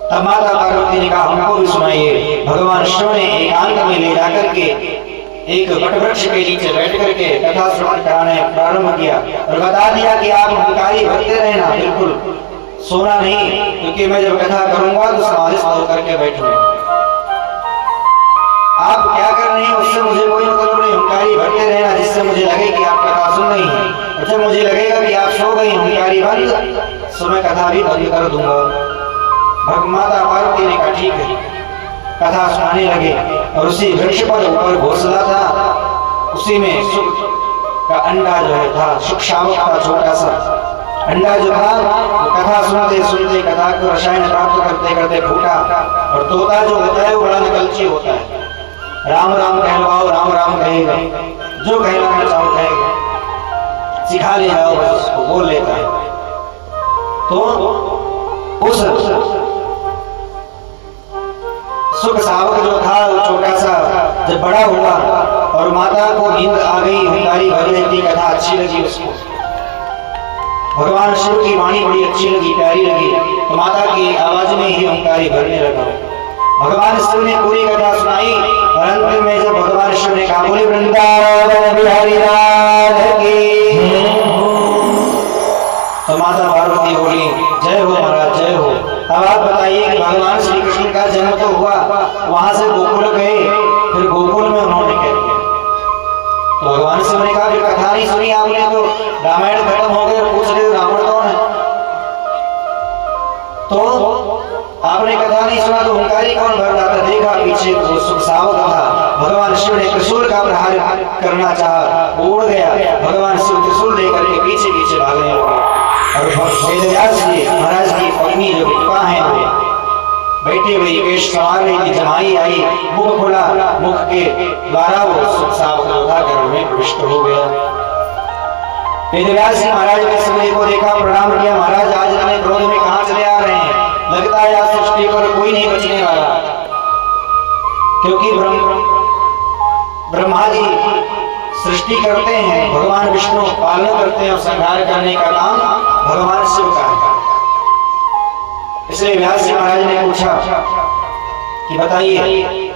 तब माता पार्वती ने कहा हमको भी सुनाइए। भगवान शिव ने एकांत में ले जाकर के एक वटवृक्ष के नीचे बैठ करके कथा श्रवण कराने प्रारंभ किया और बता दिया कि आप हुंकारी भरते रहना, बिल्कुल सोना नहीं, क्योंकि मैं जब कथा करूंगा तो समाधिस्थ होकर के बैठूंगा। आप क्या कर रहे हैं उससे मुझे कोई मतलब नहीं, हुंकारी भरते रहना जिससे मुझे लगे कि आप कथा सुन रही हैं। अच्छा मुझे लगेगा कि आप सो गई हुंकारी बंद, तो मैं कथा भी बंद कर दूंगा। माता पार्वती ने कहा ठीक है। कथा सुनाने लगे और उसी वृक्ष पर ऊपर घोंसला था, उसी में सुख का अंडा जो है था, सुख शावक था, छोटा सा अंडा जो था वो कथा सुनते सुनते कथा को रसायन प्राप्त करते करते फूटा। और तोता जो होता है वो बड़ा निकलची होता है, राम राम कहलवाओ राम राम कहेगा, जो कहलाना चाहो कहेगा, सिखा ले जाओ बस उसको बोल लेता है। तो उस सुख शावक जो था वो छोटा सा जब बड़ा हुआ और माता को नींद आ गई, हुंकारी भर लेती, कथा अच्छी लगी उसको, भगवान शिव की वाणी बड़ी अच्छी लगी, प्यारी लगी, तो माता की आवाज में ही हुंकारी भरने लगा। भगवान शिव ने पूरी कथा सुनाई और अंत में जब भगवान शिव ने कहा बोले वृंदावन बिहारी लाल की, तो माता पार्वती बोली जय हो महाराज जय हो। अब आप बताइए कि भगवान श्री कृष्ण का जन्म तो हुआ, वहां से गोकुल गए, फिर गोकुल में उन्होंने क्या किया? तो भगवान शिव ने कहा फिर कथा नहीं सुनी आपने, तो रामायण खत्म हो गए, पूछ रहे रावण कौन है? तो आपने कथा नहीं सुना तो हुंकारी कौन भर रहा था? देखा पीछे वो सुख शावक था, भगवान शिव ने त्रिशूल का प्रहार करना चाहा, उड़ गया, भगवान शिव त्रिशूल लेकर के पीछे पीछे भागने लगे। और वेदव्यास जी महाराज की पत्नी जो विधवा है बैठी हुई केश संवार रही थी, जमाई आई, मुख खुला, मुख के द्वारा वो सुख शावक गर्भ में प्रविष्ट हो गया। वेदव्यास जी महाराज ने सुखदेव को देखा, प्रणाम किया। महाराज आज जाने क्रोध में कहां चले आ रहे हैं? लगता है आज सृष्टि पर कोई नहीं बचने वाला, क्योंकि ब्रह्मा जी सृष्टि करते हैं, भगवान विष्णु पालन करते हैं और संहार करने का काम भगवान शिव का है। इसलिए व्यास जी महाराज ने पूछा कि बताइए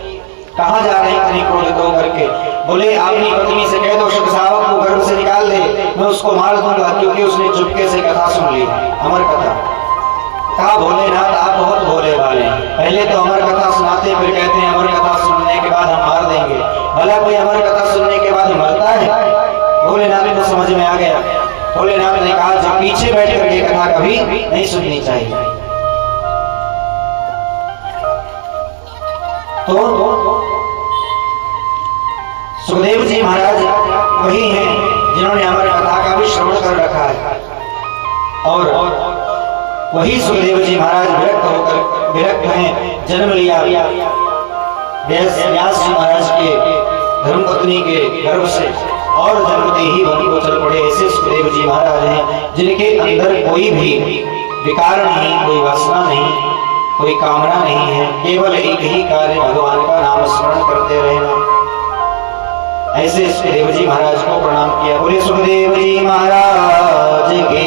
कहां जा रहे हैं इतने क्रोधित होकर के? बोले अपनी पत्नी से कह दो शुक सावक को गर्भ से निकाल दे, मैं उसको मार दूंगा, क्योंकि उसने चुपके से कथा सुन ली, अमर कथा। कहा भोलेनाथ आप बहुत भोले वाले हैं, पहले तो अमर कथा सुनाते फिर कहते हैं अमर कथा सुनने के बाद हम मार देंगे। भला कोई अमर कथा सुनने के बाद मरता है? भोलेनाथ को समझ में आ गया। भोलेनाथ ने कहा जो पीछे बैठ करके कथा कभी नहीं सुननी चाहिए। तो सुखदेव जी महाराज वही हैं जिन्होंने अमर कथा का भी श्रवण कर रखा है, और वही सुखदेव जी महाराज विरक्त हैं, जन्म लिया व्यास जी महाराज के धर्मपत्नी के गर्भ से, और जन्मते ही वहीं को चल पड़े। ऐसे सुखदेव जी महाराज हैं जिनके अंदर कोई भी विकार नहीं, कोई वासना नहीं, कोई कामना नहीं है, केवल एक ही कार्य भगवान का नाम स्मरण करते रहना। ऐसे सुखदेव जी महाराज को प्रणाम किया। बोले सुखदेव जी महाराज के।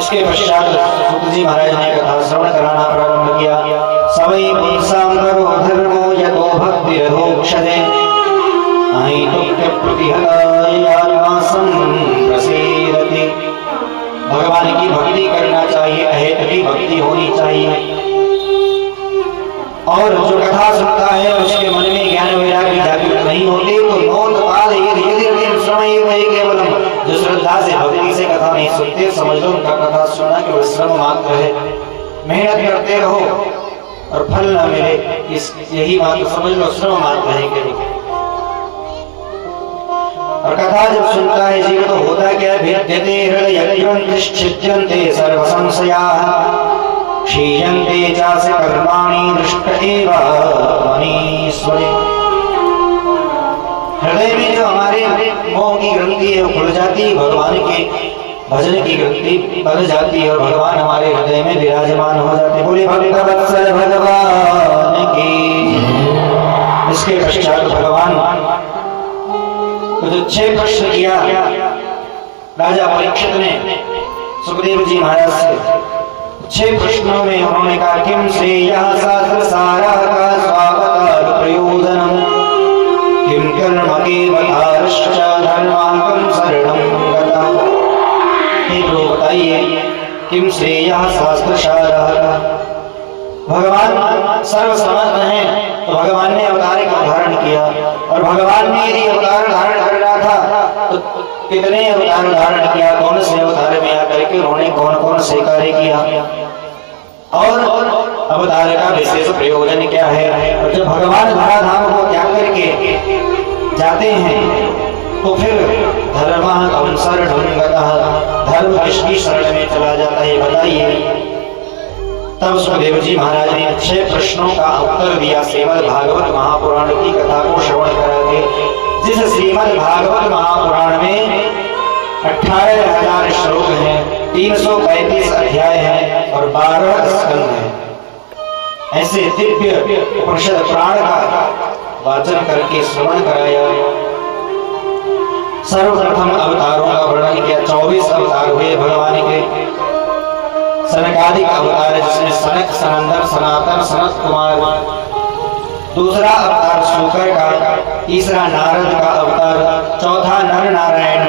इसके पश्चात सुख जी महाराज ने कथा श्रवण कराना प्रारंभ किया। सवै पुंसां करो धर्मो यतो भक्तिरधोक्षते अहितुक्य प्रतिहताय आत्मासं प्रसीदति। भगवान की भक्ति करना चाहिए, अहेत की भक्ति होनी चाहिए, और जो कथा सुनता है उसके मन में ज्ञान वैराग्य जागृत नहीं होते तो नोत्पाद यदि श्रमय वही केवलम, जो श्रद्धा से भक्ति से कथा नहीं सुनते समझ लो उनका कथा सुनना केवल श्रम मात्र है। मेहनत करते रहो और फल न मिले, इस यही मात्र समझ लो श्रम मात्र है केवल। और कथा जब सुनता है जीव तो होता क्या? भिद्यते हृदयं सर्व संशयाः क्षीयन्ते चास्य कर्माणि दृष्ट एव मनीश्वरे। हृदय में जो हमारे मोह की ग्रंथि है वो खुल जाती है, भगवान के भजन की ग्रंथि बन जाती है और भगवान हमारे हृदय में विराजमान हो जाते। बोले भक्तवत्सल भगवान की। इसके पश्चात भगवान तो 6 प्रश्न किया राजा परीक्षित ने सुखदेव जी महाराज से। 6 प्रश्नों में उन्होंने कहा किम श्रेयः शास्त्र सारः का स्वागत प्रयोजनम किम कर्म केवलाश्च धर्मांकं शरणं गतः। हे प्रभु बताइए किम श्रेयः शास्त्र सारः। भगवान सर्वसमर्थ हैं तो भगवान ने अवतार का धारण किया, और भगवान ने यदि अवतार धारण करना था तो कितने अवतार धारण किया, कौन से अवतार में आकर के उन्होंने कौन कौन से कार्य किया, और अवतार का विशेष प्रयोजन क्या है। और जब भगवान धराधाम को त्याग करके जाते हैं तो फिर धर्मं शरणं गतः, धर्म किसकी शरण में चला जाता है बताइए। तब सुखदेव जी महाराज ने 6 प्रश्नों का उत्तर दिया श्रीमद् भागवत महापुराण की कथा को श्रवण करा के। जिस श्रीमद् भागवत महापुराण में 18,000 श्लोक हैं, 335 अध्याय हैं और 12 स्कंद हैं। ऐसे दिव्य उपनिषद प्राण का वाचन करके श्रवण कराया। सर्वप्रथम अवतारों का वर्णन किया। 24 अवतार हुए भगवान के। सनकादिक अवतार जिसमें सनक, सनंदन, सनातन, सनत कुमार। दूसरा अवतार शूकर का, तीसरा नारद का अवतार, चौथा नर नारायण,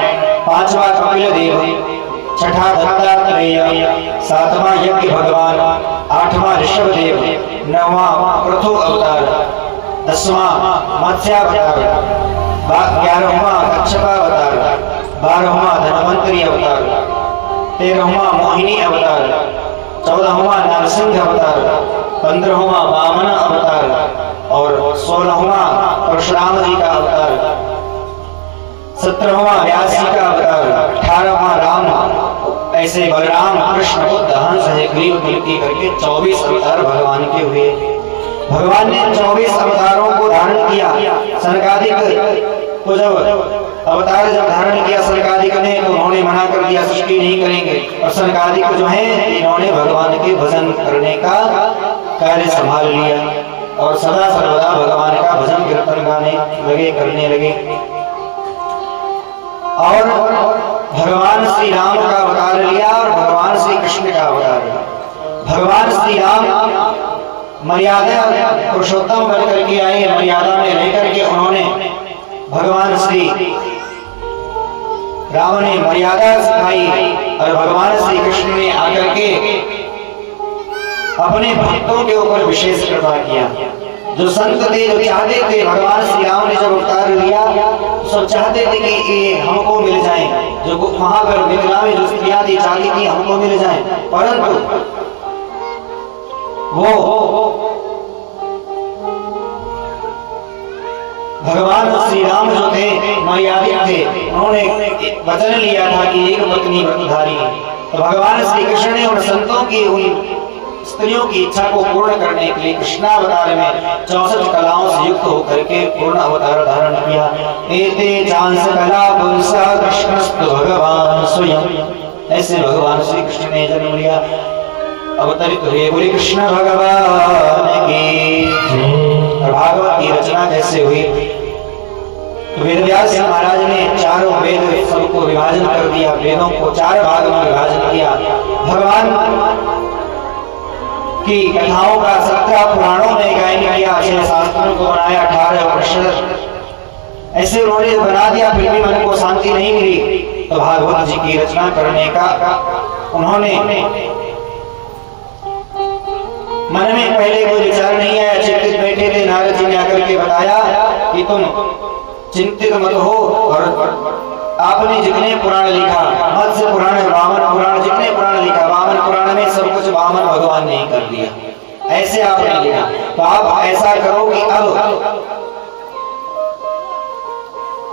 पांचवा कपिल देव, छठा दत्तात्रेय, सातवां यज्ञ भगवान, आठवां ऋषभ देव, नौवां पृथु अवतार, 10वां मत्स्यावतार, 11वां कच्छपावतार, 12वां धनवंतरी अवतार, 13वां मोहिनी अवतार, 14वां नरसिंह अवतार, 15वां वामन अवतार और 16वां परशुराम जी का अवतार, 17वां व्यास जी का अवतार, 18वां राम, ऐसे बलराम, कृष्ण, बुद्ध, हंस, ग्रीव, कल्कि करके 24 अवतार भगवान के हुए। भगवान ने 24 अवतारों को धारण किया। सनकादिक को जब अवतार जब धारण किया सनकादिक ने तो उन्होंने मना कर दिया, सृष्टि नहीं करेंगे। और सनकादिक जो हैं इन्होंने भगवान के भजन करने का कार्य संभाल लिया और सदा सर्वदा भगवान का भजन कीर्तन गाने लगे, करने लगे। और भगवान श्री राम का अवतार लिया और भगवान श्री कृष्ण का अवतार लिया। भगवान श्री राम मर्यादा पुरुषोत्तम बन करके आए, मर्यादा में रह करके उन्होंने भगवान श्री राम ने मर्यादा सिखाई और भगवान श्री कृष्ण ने आकर के अपने भक्तों के ऊपर विशेष कृपा किया। जो संत थे, जो चाहते थे, भगवान श्री राम ने जब अवतार लिया सब चाहते थे कि ये हमको मिल जाए, जो वहां पर मिथिला में जो स्त्रियां थी चाहती थी हमको मिल जाए, परंतु वो भगवान श्री राम जो थे मर्यादित थे, उन्होंने वचन लिया था कि एक पत्नी व्रतधारी। तो भगवान श्री कृष्ण ने उन संतों की, उन स्त्रियों की इच्छा को पूर्ण करने के लिए कृष्णावतार में 64 कलाओं से युक्त होकर के पूर्ण अवतार धारण किया। एते चांस कला पुंसा कृष्णस्तु भगवान स्वयं। ऐसे भगवान श्री कृष्ण ने जन्म लिया, अवतरित हुए। बोले कृष्ण भगवान की। और भागवत की रचना कैसे हुई? तो वेदव्यास महाराज ने चारों वेद सबको विभाजन कर दिया, वेदों को 4 भाग में विभाजन किया। भगवान की कथाओं का 17 पुराणों में गायन किया, 6 शास्त्रों को बनाया, 18 उपनिषद ऐसे उन्होंने बना दिया, फिर भी मन को शांति नहीं मिली। तो भागवत जी की रचना करने का उन्होंने मन में पहले कोई विचार नहीं आया, चिंतित बैठे थे। नारद जी ने आकर के बताया कि तुम चिंतित मत हो और आपने जितने पुराण लिखा, मत्स्य पुराण, वामन पुराण, जितने पुराण लिखा, वामन पुराण में सब कुछ वामन भगवान ने ही कर दिया, ऐसे आपने लिखा। तो आप ऐसा करो कि अब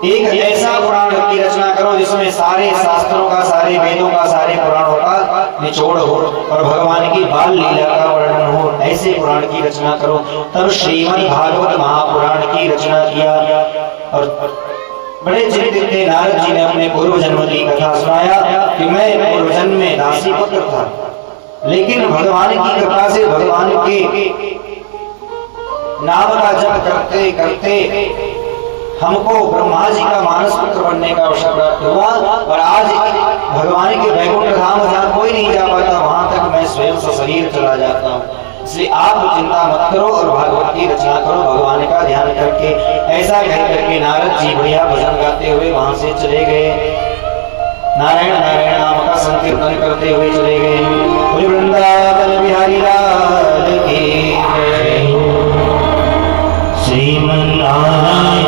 एक ऐसा पुराण की रचना करो जिसमें सारे शास्त्रों का, सारे वेदों का, सारे पुराणों का निचोड़ हो और भगवान की बाल लीला का वर्णन हो, ऐसे पुराण की रचना करो। तब श्रीमद् भागवत महापुराण की रचना किया। और बड़े चिंतित थे, नारद जी ने अपने पूर्व जन्म की कथा सुनाया कि मैं पूर्व जन्म में दासी पुत्र था, लेकिन भगवान की कृपा से भगवान के नाम का जप करते करते हमको ब्रह्मा जी का मानस पुत्र बनने का अवसर प्राप्त हुआ। और आज भगवान के वैकुंठ धाम जहाँ कोई नहीं जा पाता, वहां तक मैं स्वयं सशरीर चला जाता हूँ। इसलिए आप चिंता मत करो और भागवत की रचना करो भगवान का ध्यान करके। ऐसा कह करके नारद जी बढ़िया भजन गाते हुए वहां से चले गए, नारायण नारायण नाम का संकीर्तन करते हुए चले गए। वृंदावन बिहारी लाल की श्रीमन्नारायण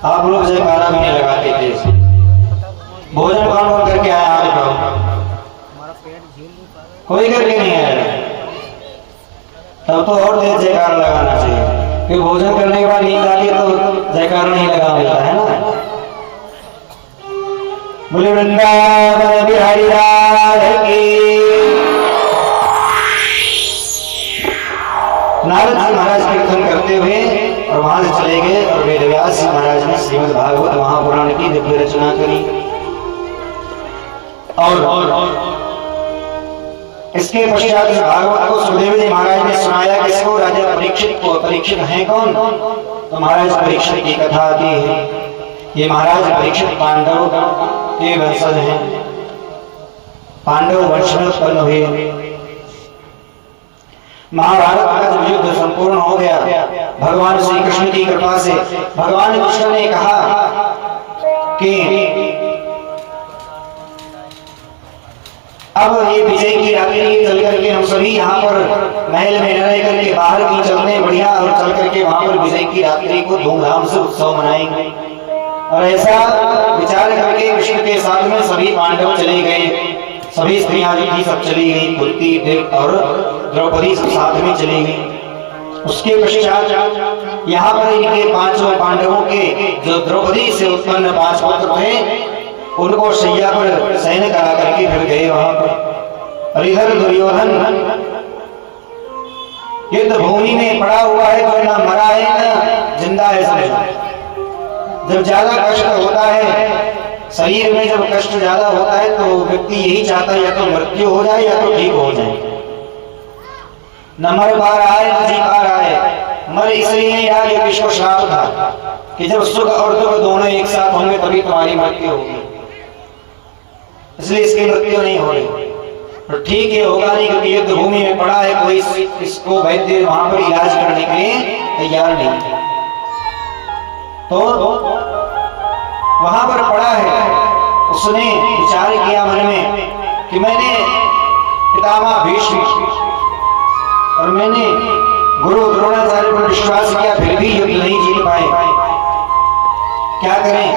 आप लोग जयकारा भी नहीं लगाते थे। भोजन कौन कौन करके आया आप बताओ? कोई करके नहीं आया। तब तो और तेज जयकारा लगाना चाहिए, क्योंकि भोजन करने के बाद नींद आती है तो जयकारा नहीं लगा मिलता है ना। बोले वृंदावन बिहारी लाल की। नारद जी महाराज कीर्तन करते हुए और वहां से चले गए और वेदव्यास जी महाराज ने श्रीमद् भागवत महापुराण की दिव्य रचना करी। और इसके पश्चात इस भागवत को सुखदेव जी महाराज ने सुनाया किसको? राजा परीक्षित को। परीक्षित हैं कौन? तो महाराज परीक्षित की कथा आती है। ये महाराज परीक्षित पांडव के वंशज हैं। पांडव वंश में उत्पन्न हुए। महाभारत का जब युद्ध संपूर्ण हो गया भगवान श्री कृष्ण की कृपा से, भगवान कृष्ण ने कहा कि अब ये विजय की रात्रि चल करके हम सभी यहाँ पर महल में रह करके बाहर की चलने बढ़िया और चल करके वहां पर विजय की रात्रि को धूमधाम से उत्सव मनाएंगे। और ऐसा विचार करके कृष्ण के साथ में सभी पांडव चले गए। सभी स्त्रियां जो थी सब चली गई। कुंती देव और द्रौपदी सब साथ में चली गई। उसके पश्चात यहाँ पर इनके पांचों पांडवों के जो द्रौपदी से उत्पन्न 5 पुत्र थे उनको शैया पर शयन करा करके फिर गए वहां पर। और इधर दुर्योधन युद्ध भूमि में पड़ा हुआ है, तो ना मरा है ना जिंदा है। समझो जब ज्यादा कष्ट होता है शरीर में, जब कष्ट ज्यादा होता है तो व्यक्ति यही चाहता है या तो मृत्यु हो जाए या तो ठीक हो जाए। न मर पा रहा है न जी पा रहा है। मर इसलिए नहीं रहा, ये विश्व श्राप था कि जब सुख और दुख दोनों एक साथ होंगे तभी तुम्हारी मृत्यु होगी। इसलिए इसकी मृत्यु नहीं हो रही। तो ठीक है होगा नहीं, क्योंकि युद्ध भूमि में पड़ा है, कोई इसको वैद्य वहां पर इलाज करने के लिए तैयार नहीं। तो वहां पर पड़ा है, उसने विचार किया मन में कि मैंने पितामह भीष्म और मैंने गुरु द्रोणाचार्य पर विश्वास किया, फिर भी युद्ध नहीं जीत पाए, क्या करें?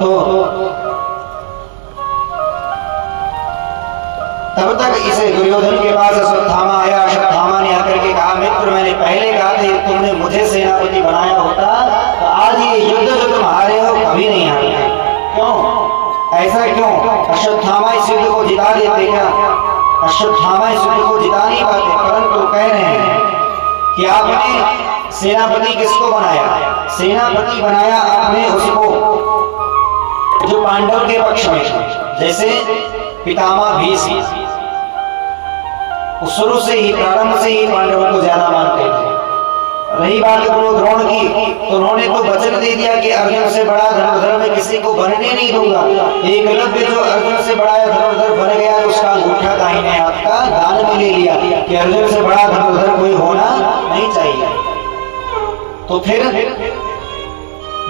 तो तब तक इसे दुर्योधन के पास अश्वत्थामा आया। अश्वत्थामा ने आकर के कहा, मित्र मैंने पहले कहा था तुमने मुझे सेनापति बनाया होता तो आज ये युद्ध जो तुम हारे हो कभी नहीं हारते। क्यों? ऐसा क्यों? अश्वत्थामा इस युद्ध को जिता देते क्या? अश्वत्थामा इस युद्ध को जिता नहीं पाते, परंतु कह रहे हैं कि आपने सेनापति किसको बनाया? सेनापति बनाया आपने उसको जो पांडव के पक्ष में, जैसे पितामह भीष्म शुरू से ही प्रारंभ से ही पांडवों को ज्यादा मानते थे। रही बात गुरु द्रोण की, तो उन्होंने तो वचन दे दिया कि अर्जुन से बड़ा धनुर्धर मैं किसी को बनने नहीं दूंगा। एकलव्य जो अर्जुन से बड़ा धनुर्धर बन गया, उसका अंगूठा दाहिने हाथ का दान में ले लिया कि अर्जुन से बड़ा धनुर्धर कोई होना नहीं चाहिए। तो फिर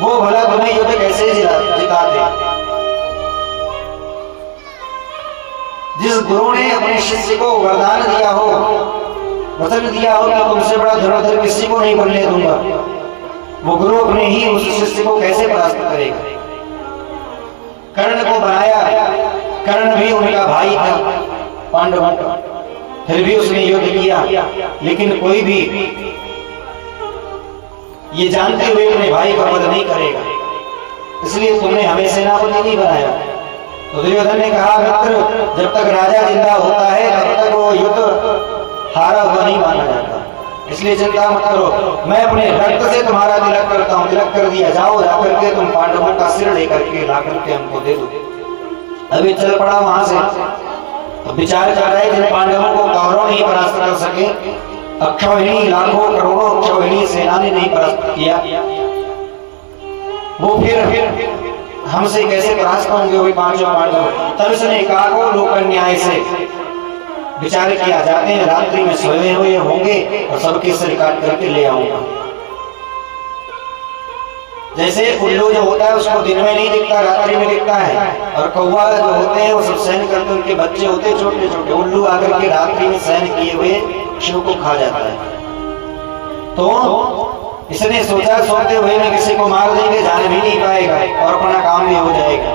वो भला तुम्हें युद्ध कैसे जिताते? जिस गुरु ने अपने शिष्य को वरदान दिया हो, वचन दिया हो कि तुमसे बड़ा धनुर्धर किसी को नहीं बनने दूंगा, वो गुरु अपने ही उस शिष्य को कैसे परास्त करेगा? कर्ण को बनाया, कर्ण भी उनका भाई था पांडव, फिर भी उसने युद्ध किया, लेकिन कोई भी ये जानते हुए अपने भाई का वध नहीं करेगा। इसलिए तुमने हमें सेनापति नहीं बनाया। तो दुर्योधन ने कहा, मित्र जब तक राजा जिंदा होता है तब तक वो युद्ध हारा हुआ नहीं माना जाता, इसलिए चिंता मत करो, मैं अपने रक्त से तुम्हारा तिलक करता हूँ। तिलक कर दिया, जाओ जाकर के तुम पांडवों का सिर लेकर के ला करके हमको दे दो। अभी चल पड़ा वहां से। अब विचार कर रहे जिन पांडवों को कौरव नहीं परास्त कर सके, अक्षौहिणी लाखों करोड़ों अक्षौहिणी सेना ने नहीं परास्त किया, वो फिर हमसे कैसे परास्त होंगे वो पांचों पांडव? तब इसने एकाको लोक न्याय से विचार किया, जाते हैं रात्रि में सोए हुए होंगे और सबके सिर काट करके ले आऊंगा। जैसे उल्लू जो होता है उसको दिन में नहीं दिखता, रात्रि में दिखता है, और कौवा जो होते हैं वो सब सहन करते, उनके बच्चे होते हैं छोटे छोटे, उल्लू आकर के रात्रि में सहन किए हुए शिव को खा जाता है। तो इसने सोचा सोते हुए में किसी को मार देंगे, जान भी नहीं पाएगा और अपना काम भी हो जाएगा।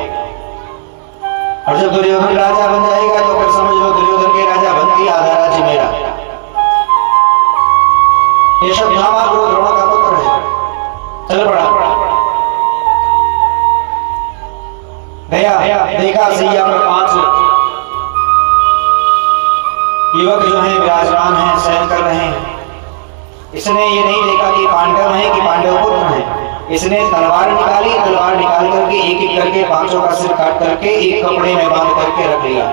और जब दुर्योधन राजा बन जाएगा तो फिर समझ लो दुर्योधन के राजा बनती आधा राज्य मेरा। ये अश्वत्थामा गुरु द्रोण का पुत्र है। चल पड़ा गया, देखा सैया पर 5 युवक जो हैं विराजमान हैं, शयन कर रहे हैं। इसने ये नहीं देखा कि पांडव हैं कि पांडव पुत्र हैं। इसने तलवार निकाली, तलवार निकाल करके एक एक करके 5 का सिर काट करके एक कपड़े में बांध करके रख लिया।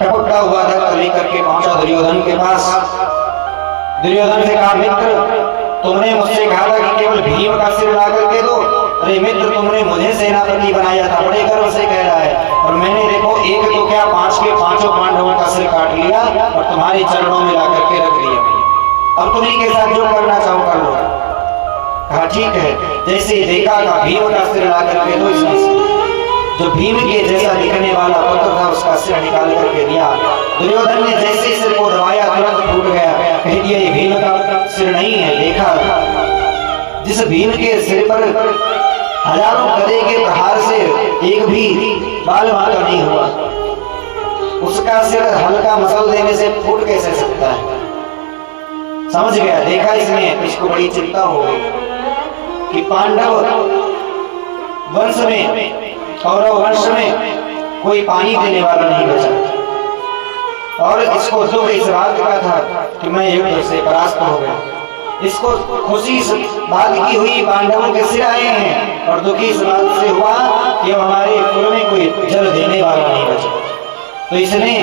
टपकता हुआ धक्का लेकर के पहुंचा दुर्योधन के पास। दुर्योधन से कहा, मित्र तुमने मुझसे कहा था कि केवल भीम का सिर ला करके दो। अरे मित्र तुमने मुझे सेनापति बनाया था, बड़े गर्व से कह रहा है, और मैंने देखो एक तो क्या 5 के 5 पांडवों का सिर काट लिया और तुम्हारे चरणों में ला करके रख लिया। अब तुम्हीं के साथ जो करना चाहो कर लो। कहा ठीक है। जैसे देखा का भीम का सिर ला करके दो। इसमें जो भीम के जैसा दिखने वाला पुत्र था उसका सिर निकाल करके दिया। दुर्योधन ने जैसे सिर को दबाया तुरंत फूट गया। कह दिया ये भीम का सिर नहीं है। देखा जिस भीम के सिर पर हजारों गदे के प्रहार से एक भी बाल मात्र नहीं हुआ, उसका सिर हल्का मसल देने से फूट कैसे सकता है। समझ गया। देखा इसने, इसको बड़ी चिंता हो गई कि पांडव वंश में, कौरव वंश में कोई पानी देने वाला नहीं बचा। और इसको दुख इस बात का था कि मैं युद्ध से परास्त हो गया। इसको खुशी इस बात की हुई पांडवों के सिर आए हैं, और दुखी इस बात से हुआ कि हमारे कुल में कोई जल देने वाला नहीं बचा। तो इसने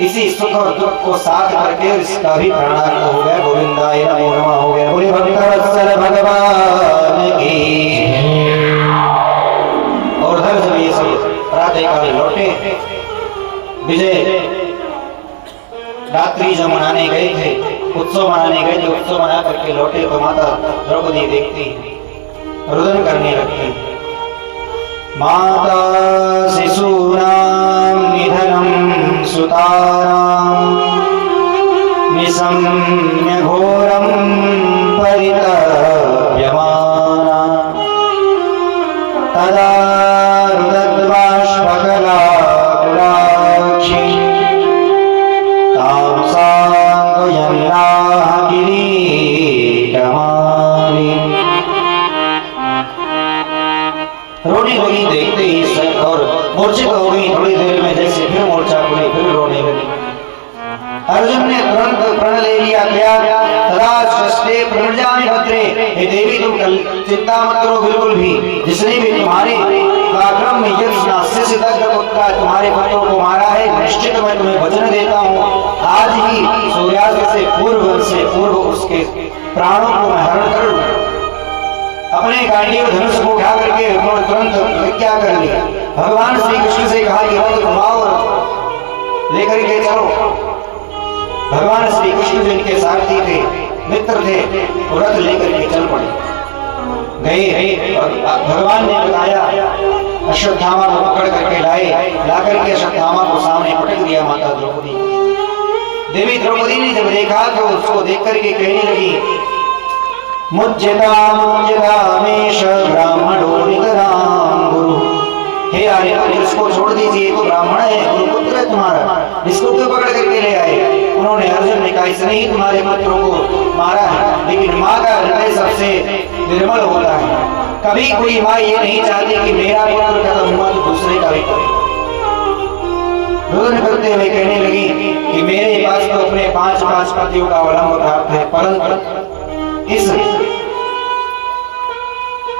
इसी सुख और दुख को साथ करके इसका भी प्राणार्थ हो गया। गोविंदाय नमो नमः हो गया। बोले भक्तवत्सल भगवान की। और उधर जब ये सब प्रातः काल लौटे, विजय रात्रि जब मनाने गए थे, उत्सव मनाने गए थे, उत्सव मना करके लौटे तो माता द्रौपदी देखती रुदन करने लगती। माता शिशूनां निधनं सुतानां निशम्य घोरं परितप्यमाना तदा रोने लगी। देखते ही और मूर्छित हो गई। थोड़ी देर में जैसे फिर मूर्छा खुली, फिर रोने लगी। अर्जुन ने तुरंत प्रण ले लिया। क्या तदा सृष्टे प्रणजामि भद्रे, हे देवी तुम चिंता मत करो बिल्कुल भी। जिसने भी तुम्हारे पराक्रम में तुम्हारे पुत्रों को मारा है, निश्चित मैं तुम्हें वचन देता हूँ आज ही सूर्यास्त से पूर्व उसके प्राणों को मैं हरण कर लूं। अपने गांडीव धनुष को उठा करके तुरंत प्रतिज्ञा कर ली। भगवान श्री कृष्ण से कहा कि रथ घुमाओ, लेकर के चलो। भगवान श्री कृष्ण जो इनके सारथी थे, मित्र थे, रथ लेकर के चल पड़े। गए और भगवान ने बताया, अश्वत्थामा को पकड़ करके लाए। ला करके अश्वत्थामा को सामने पटक दिया माता द्रौपदी। देवी द्रौपदी ने जब देखा तो उसको देख करके कहने लगी, मुज्जतामेश ब्राह्मणो नितरां गुरु। हे आर्य इसको छोड़ दीजिए, तो ब्राह्मण है, गुरुपुत्र है तुम्हारा, इसको क्यों पकड़ करके ले आए। उन्होंने अर्जुन ने कहा, इसने ही तुम्हारे पुत्रों को मारा है, लेकिन माँ का हृदय सबसे निर्मल होता है। कभी कोई माँ ये नहीं चाहती कि मेरा पुत्र खत्म हुआ तो दूसरे का भी करे। रुदन करते हुए कहने लगी कि मेरे पास तो अपने 5 पतियों का अवलंब प्राप्त है, परंतु इस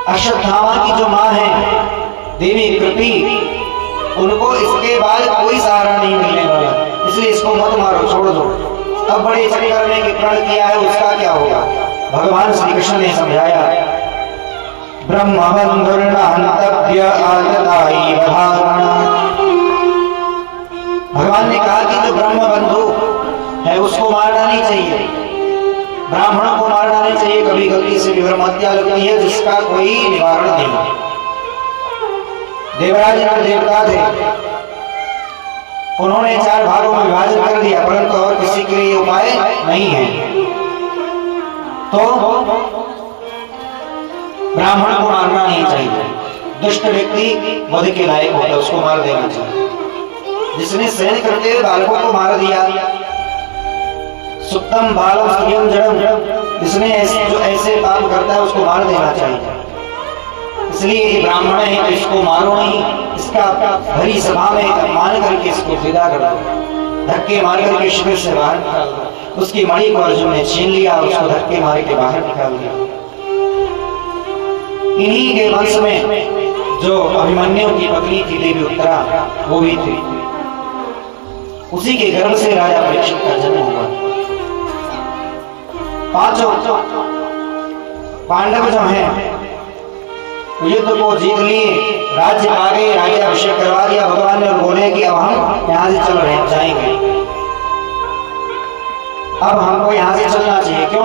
अश्वत्थामा की जो माँ है देवी कृपी, उनको इसके बाद कोई सहारा नहीं मिलने वाला, इसलिए इसको मत मारो, छोड़ दो। अब बड़े चक्कर में कि प्रण किया है उसका क्या होगा। भगवान श्री कृष्ण ने समझाया, ब्रह्मबंधुर्न हन्तव्य आतताई वधारणा। भगवान ने कहा कि जो ब्रह्म बंधु है उसको मारना नहीं चाहिए, ब्राह्मणों को मारना नहीं चाहिए। कभी गलती से विभ्रम हत्या लगती है जिसका कोई निवारण नहीं। देवराज देवता थे, उन्होंने 4 भागों में विभाजन कर दिया, परंतु और किसी के लिए उपाय नहीं है। तो ब्राह्मण को मारना नहीं चाहिए। दुष्ट व्यक्ति वध के लायक होता है, उसको मार देना चाहिए। जिसने सहन करते हुए बालकों को मार दिया, सुक्तम बालम स्त्रियम जड़म, जिसने जो ऐसे पाप करता है उसको मार देना चाहिए। इसलिए ये ब्राह्मण है तो इसको मारो नहीं, इसका भरी सभा में अपमान करके इसको विदा कर दो, धक्के मार करके शिविर से बाहर निकाल दो। उसकी मणि को अर्जुन ने छीन लिया और उसको धक्के मार के बाहर निकाल दिया। इन्हीं के वंश में जो अभिमन्यु की पत्नी थी देवी उत्तरा, वो भी थी। उसी के गर्भ से राजा परीक्षित का जन्म हुआ। पांचों पांडव जो हैं युद्ध को जीत लिए, राज्य आ गए, राज्याभिषेक करवा दिया भगवान ने और बोले कि अब हम यहाँ से चल रहे हैं, जाएंगे। अब हमको यहाँ से चलना चाहिए। क्यों?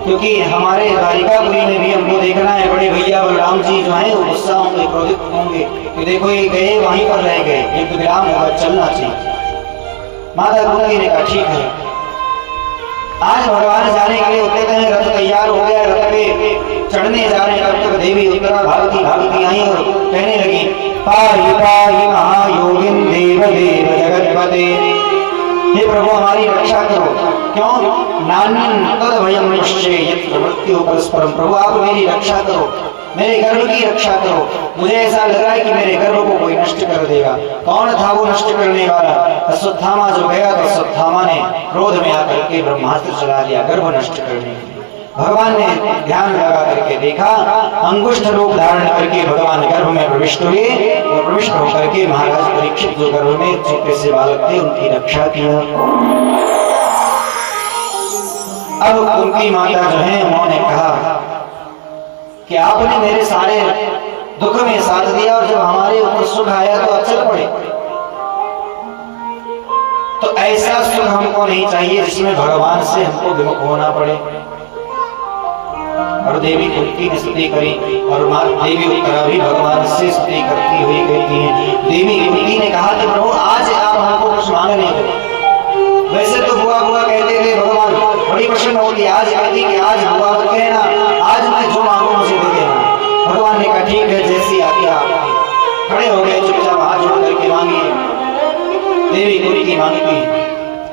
क्योंकि हमारे द्वारिकापुरी में भी हमको देखना है, बड़े भैया बलराम जी जो हैं वो गुस्सा होंगे, क्रोधित होंगे कि देखो ये गए वहीं पर रह गए, युद्ध विराम होगा, चलना चाहिए। माता कुंती ने कहा ठीक है। आज भगवान जाने के लिए होते हैं, रथ तैयार हो गया, रथ पे चढ़ने जा रहे हैं, तब तक देवी उत्तरा भागती भागती आई और कहने लगी पाहि पाहि महायोगिन देव देव जगतपते, हे प्रभु हमारी रक्षा करो। क्यों? नान्यं तद भयं निश्चय यत्र मृत्यु परस्परम, प्रभु आप मेरी रक्षा करो, मेरे गर्भ की रक्षा करो। मुझे ऐसा लग रहा है कि मेरे गर्भ को कोई नष्ट कर देगा। कौन था वो नष्ट करने वाला? अश्वत्थामा जो गया तो अश्वत्थामा ने क्रोध में आकर के ब्रह्मास्त्र चला दिया गर्भ नष्ट करने के लिए। भगवान ने ध्यान लगा करके देखा, अंगुष्ठ रूप धारण करके भगवान गर्भ में प्रविष्ट हुए और प्रविष्ट होकर के महाराज परीक्षित जो गर्भ में छोटे से बालक थे उनकी रक्षा किया। अब उनकी माता जो है उन्होंने कहा कि आपने मेरे सारे दुख में साथ दिया और जब हमारे ऊपर सुख आया तो अचल पड़े। तो ऐसा सुख हमको नहीं चाहिए जिसमें भगवान से हमको विमुख होना पड़े। और देवी कुंती ने स्तुति करी और देवी उत्तरा भी भगवान से स्तुति करती हुई कहती हैं। देवी कुंती ने कहा कि प्रभु आज आप हमको कुछ मांगने दो। वैसे तो बुआ बुआ कहते थे भगवान, बड़ी प्रसन्न होती, आज कहती कि आज बुआ मत कहना, आज मैं जो मांगू मुझे दे देना। भगवान ने कहा ठीक है, जैसी आज्ञा आपकी। खड़े हो गए, चुपचाप हाथ जोड़ करके मांगिए। देवी कुंती मांगती,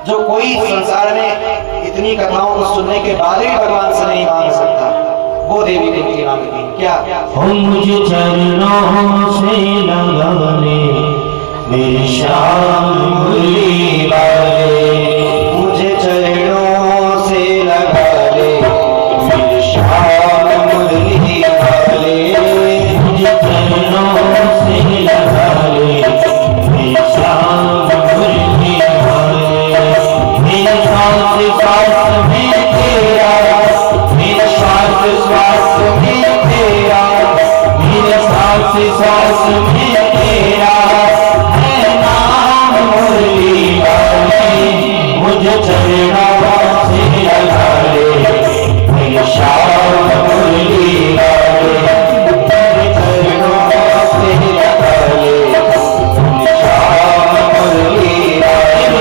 जो कोई संसार में इतनी कथाओं को सुनने के बाद भी भगवान से नहीं मांग सकता, वो देवी कुंती मांगती क्या? मुझे चरणों से लगा ले मेरी श्याम मुरली वाले, मुझे चरणों से लगा ले मेरी श्याम मुरली वाले, मुझे चरणों से लगा ले मेरी श्याम मुरली वाले। मेरे सांस सांस में तेरा, मेरे श्वास श्वास में तेरा, मेरे सांस सांस में तेरा है नाम मुरली वाले। मुझे चरणों से लगा ले मेरी श्याम मुरली वाले, मेरे चरणों से लगा ले मेरी श्याम मुरली वाले।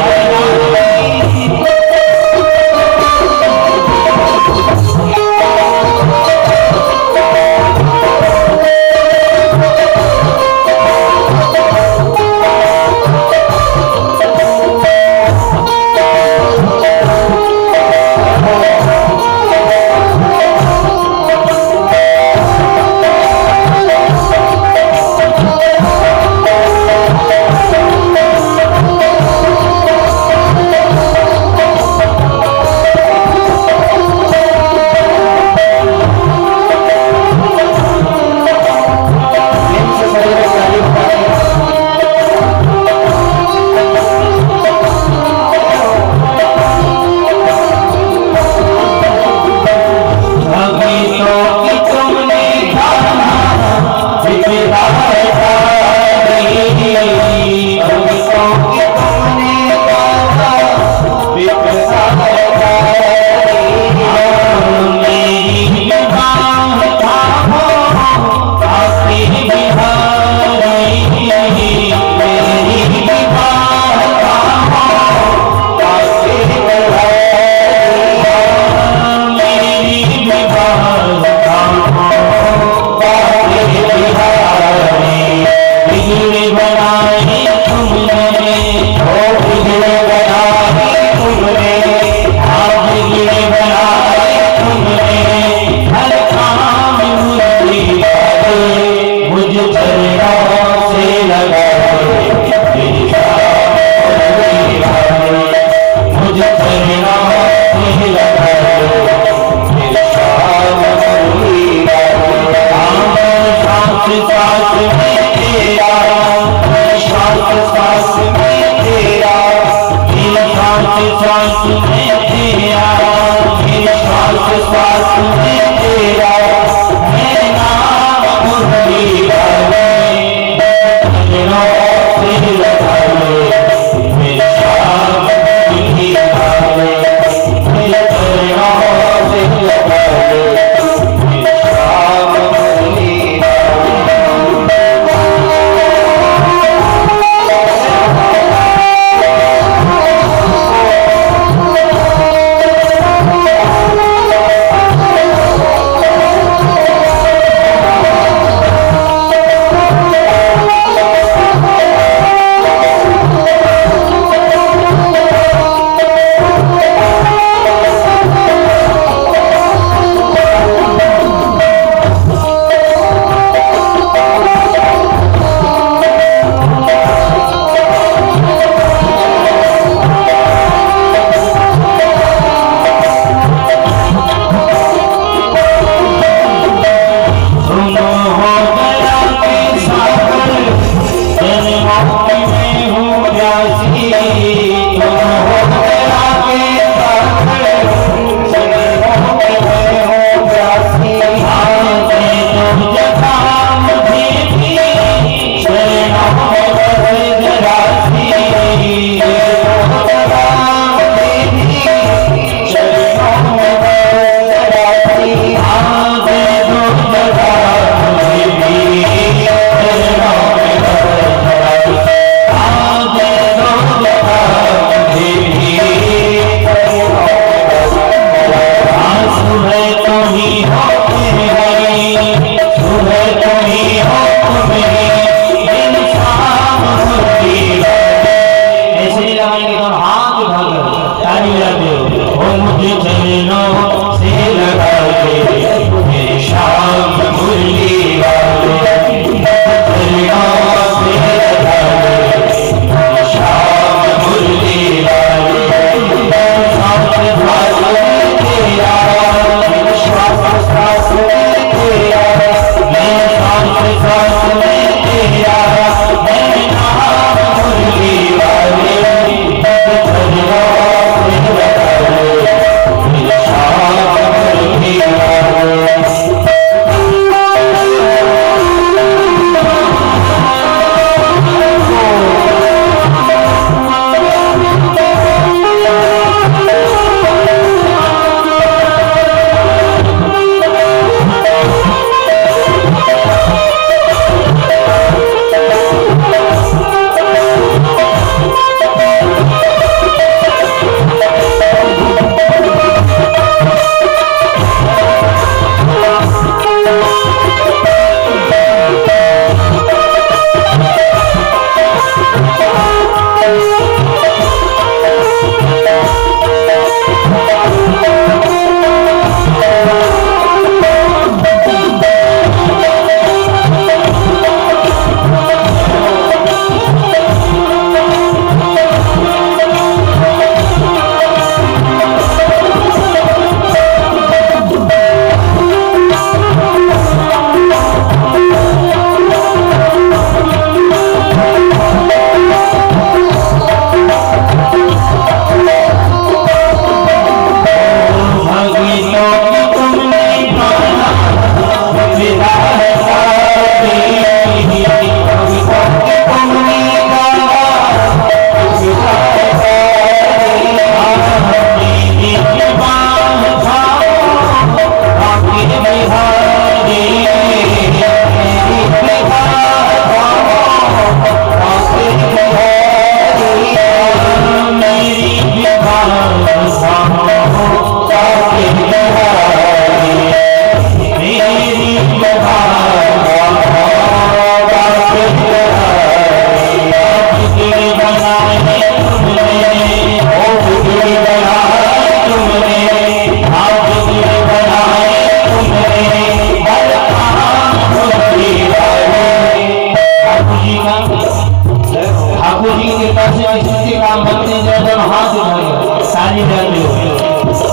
हाथ उठाइए, ताली डालते हुए।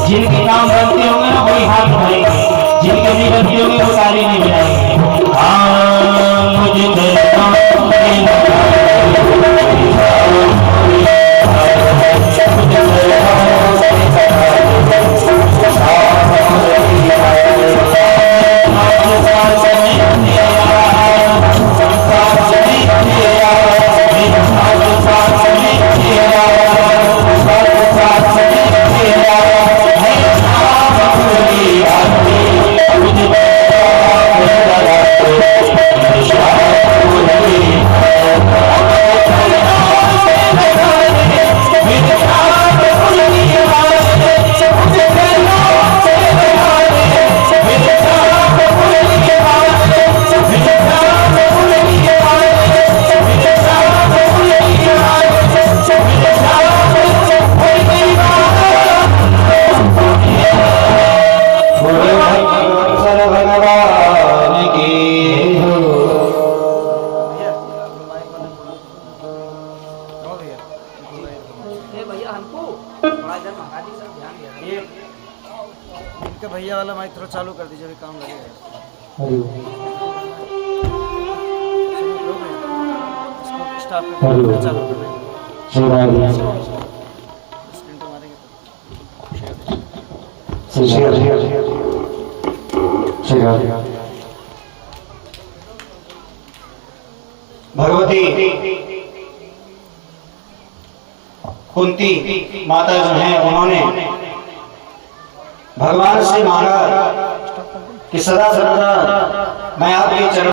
जिनके काम बनते होंगे ना वही हाथ उठाएंगे, जिनके नहीं बनते होंगे वो ताली नहीं बजाएंगे। हाँ मुझे भैया वाला माइक थोड़ा चालू कर दीजिए, अभी काम लगेगा। स्टार्ट कर चालू कर देंगे, स्क्रीन पे मारेंगे भगवती कुंती माता जो है उन्होंने भगवान से मांगा कि सदा सर्वदा मैं आपके चरण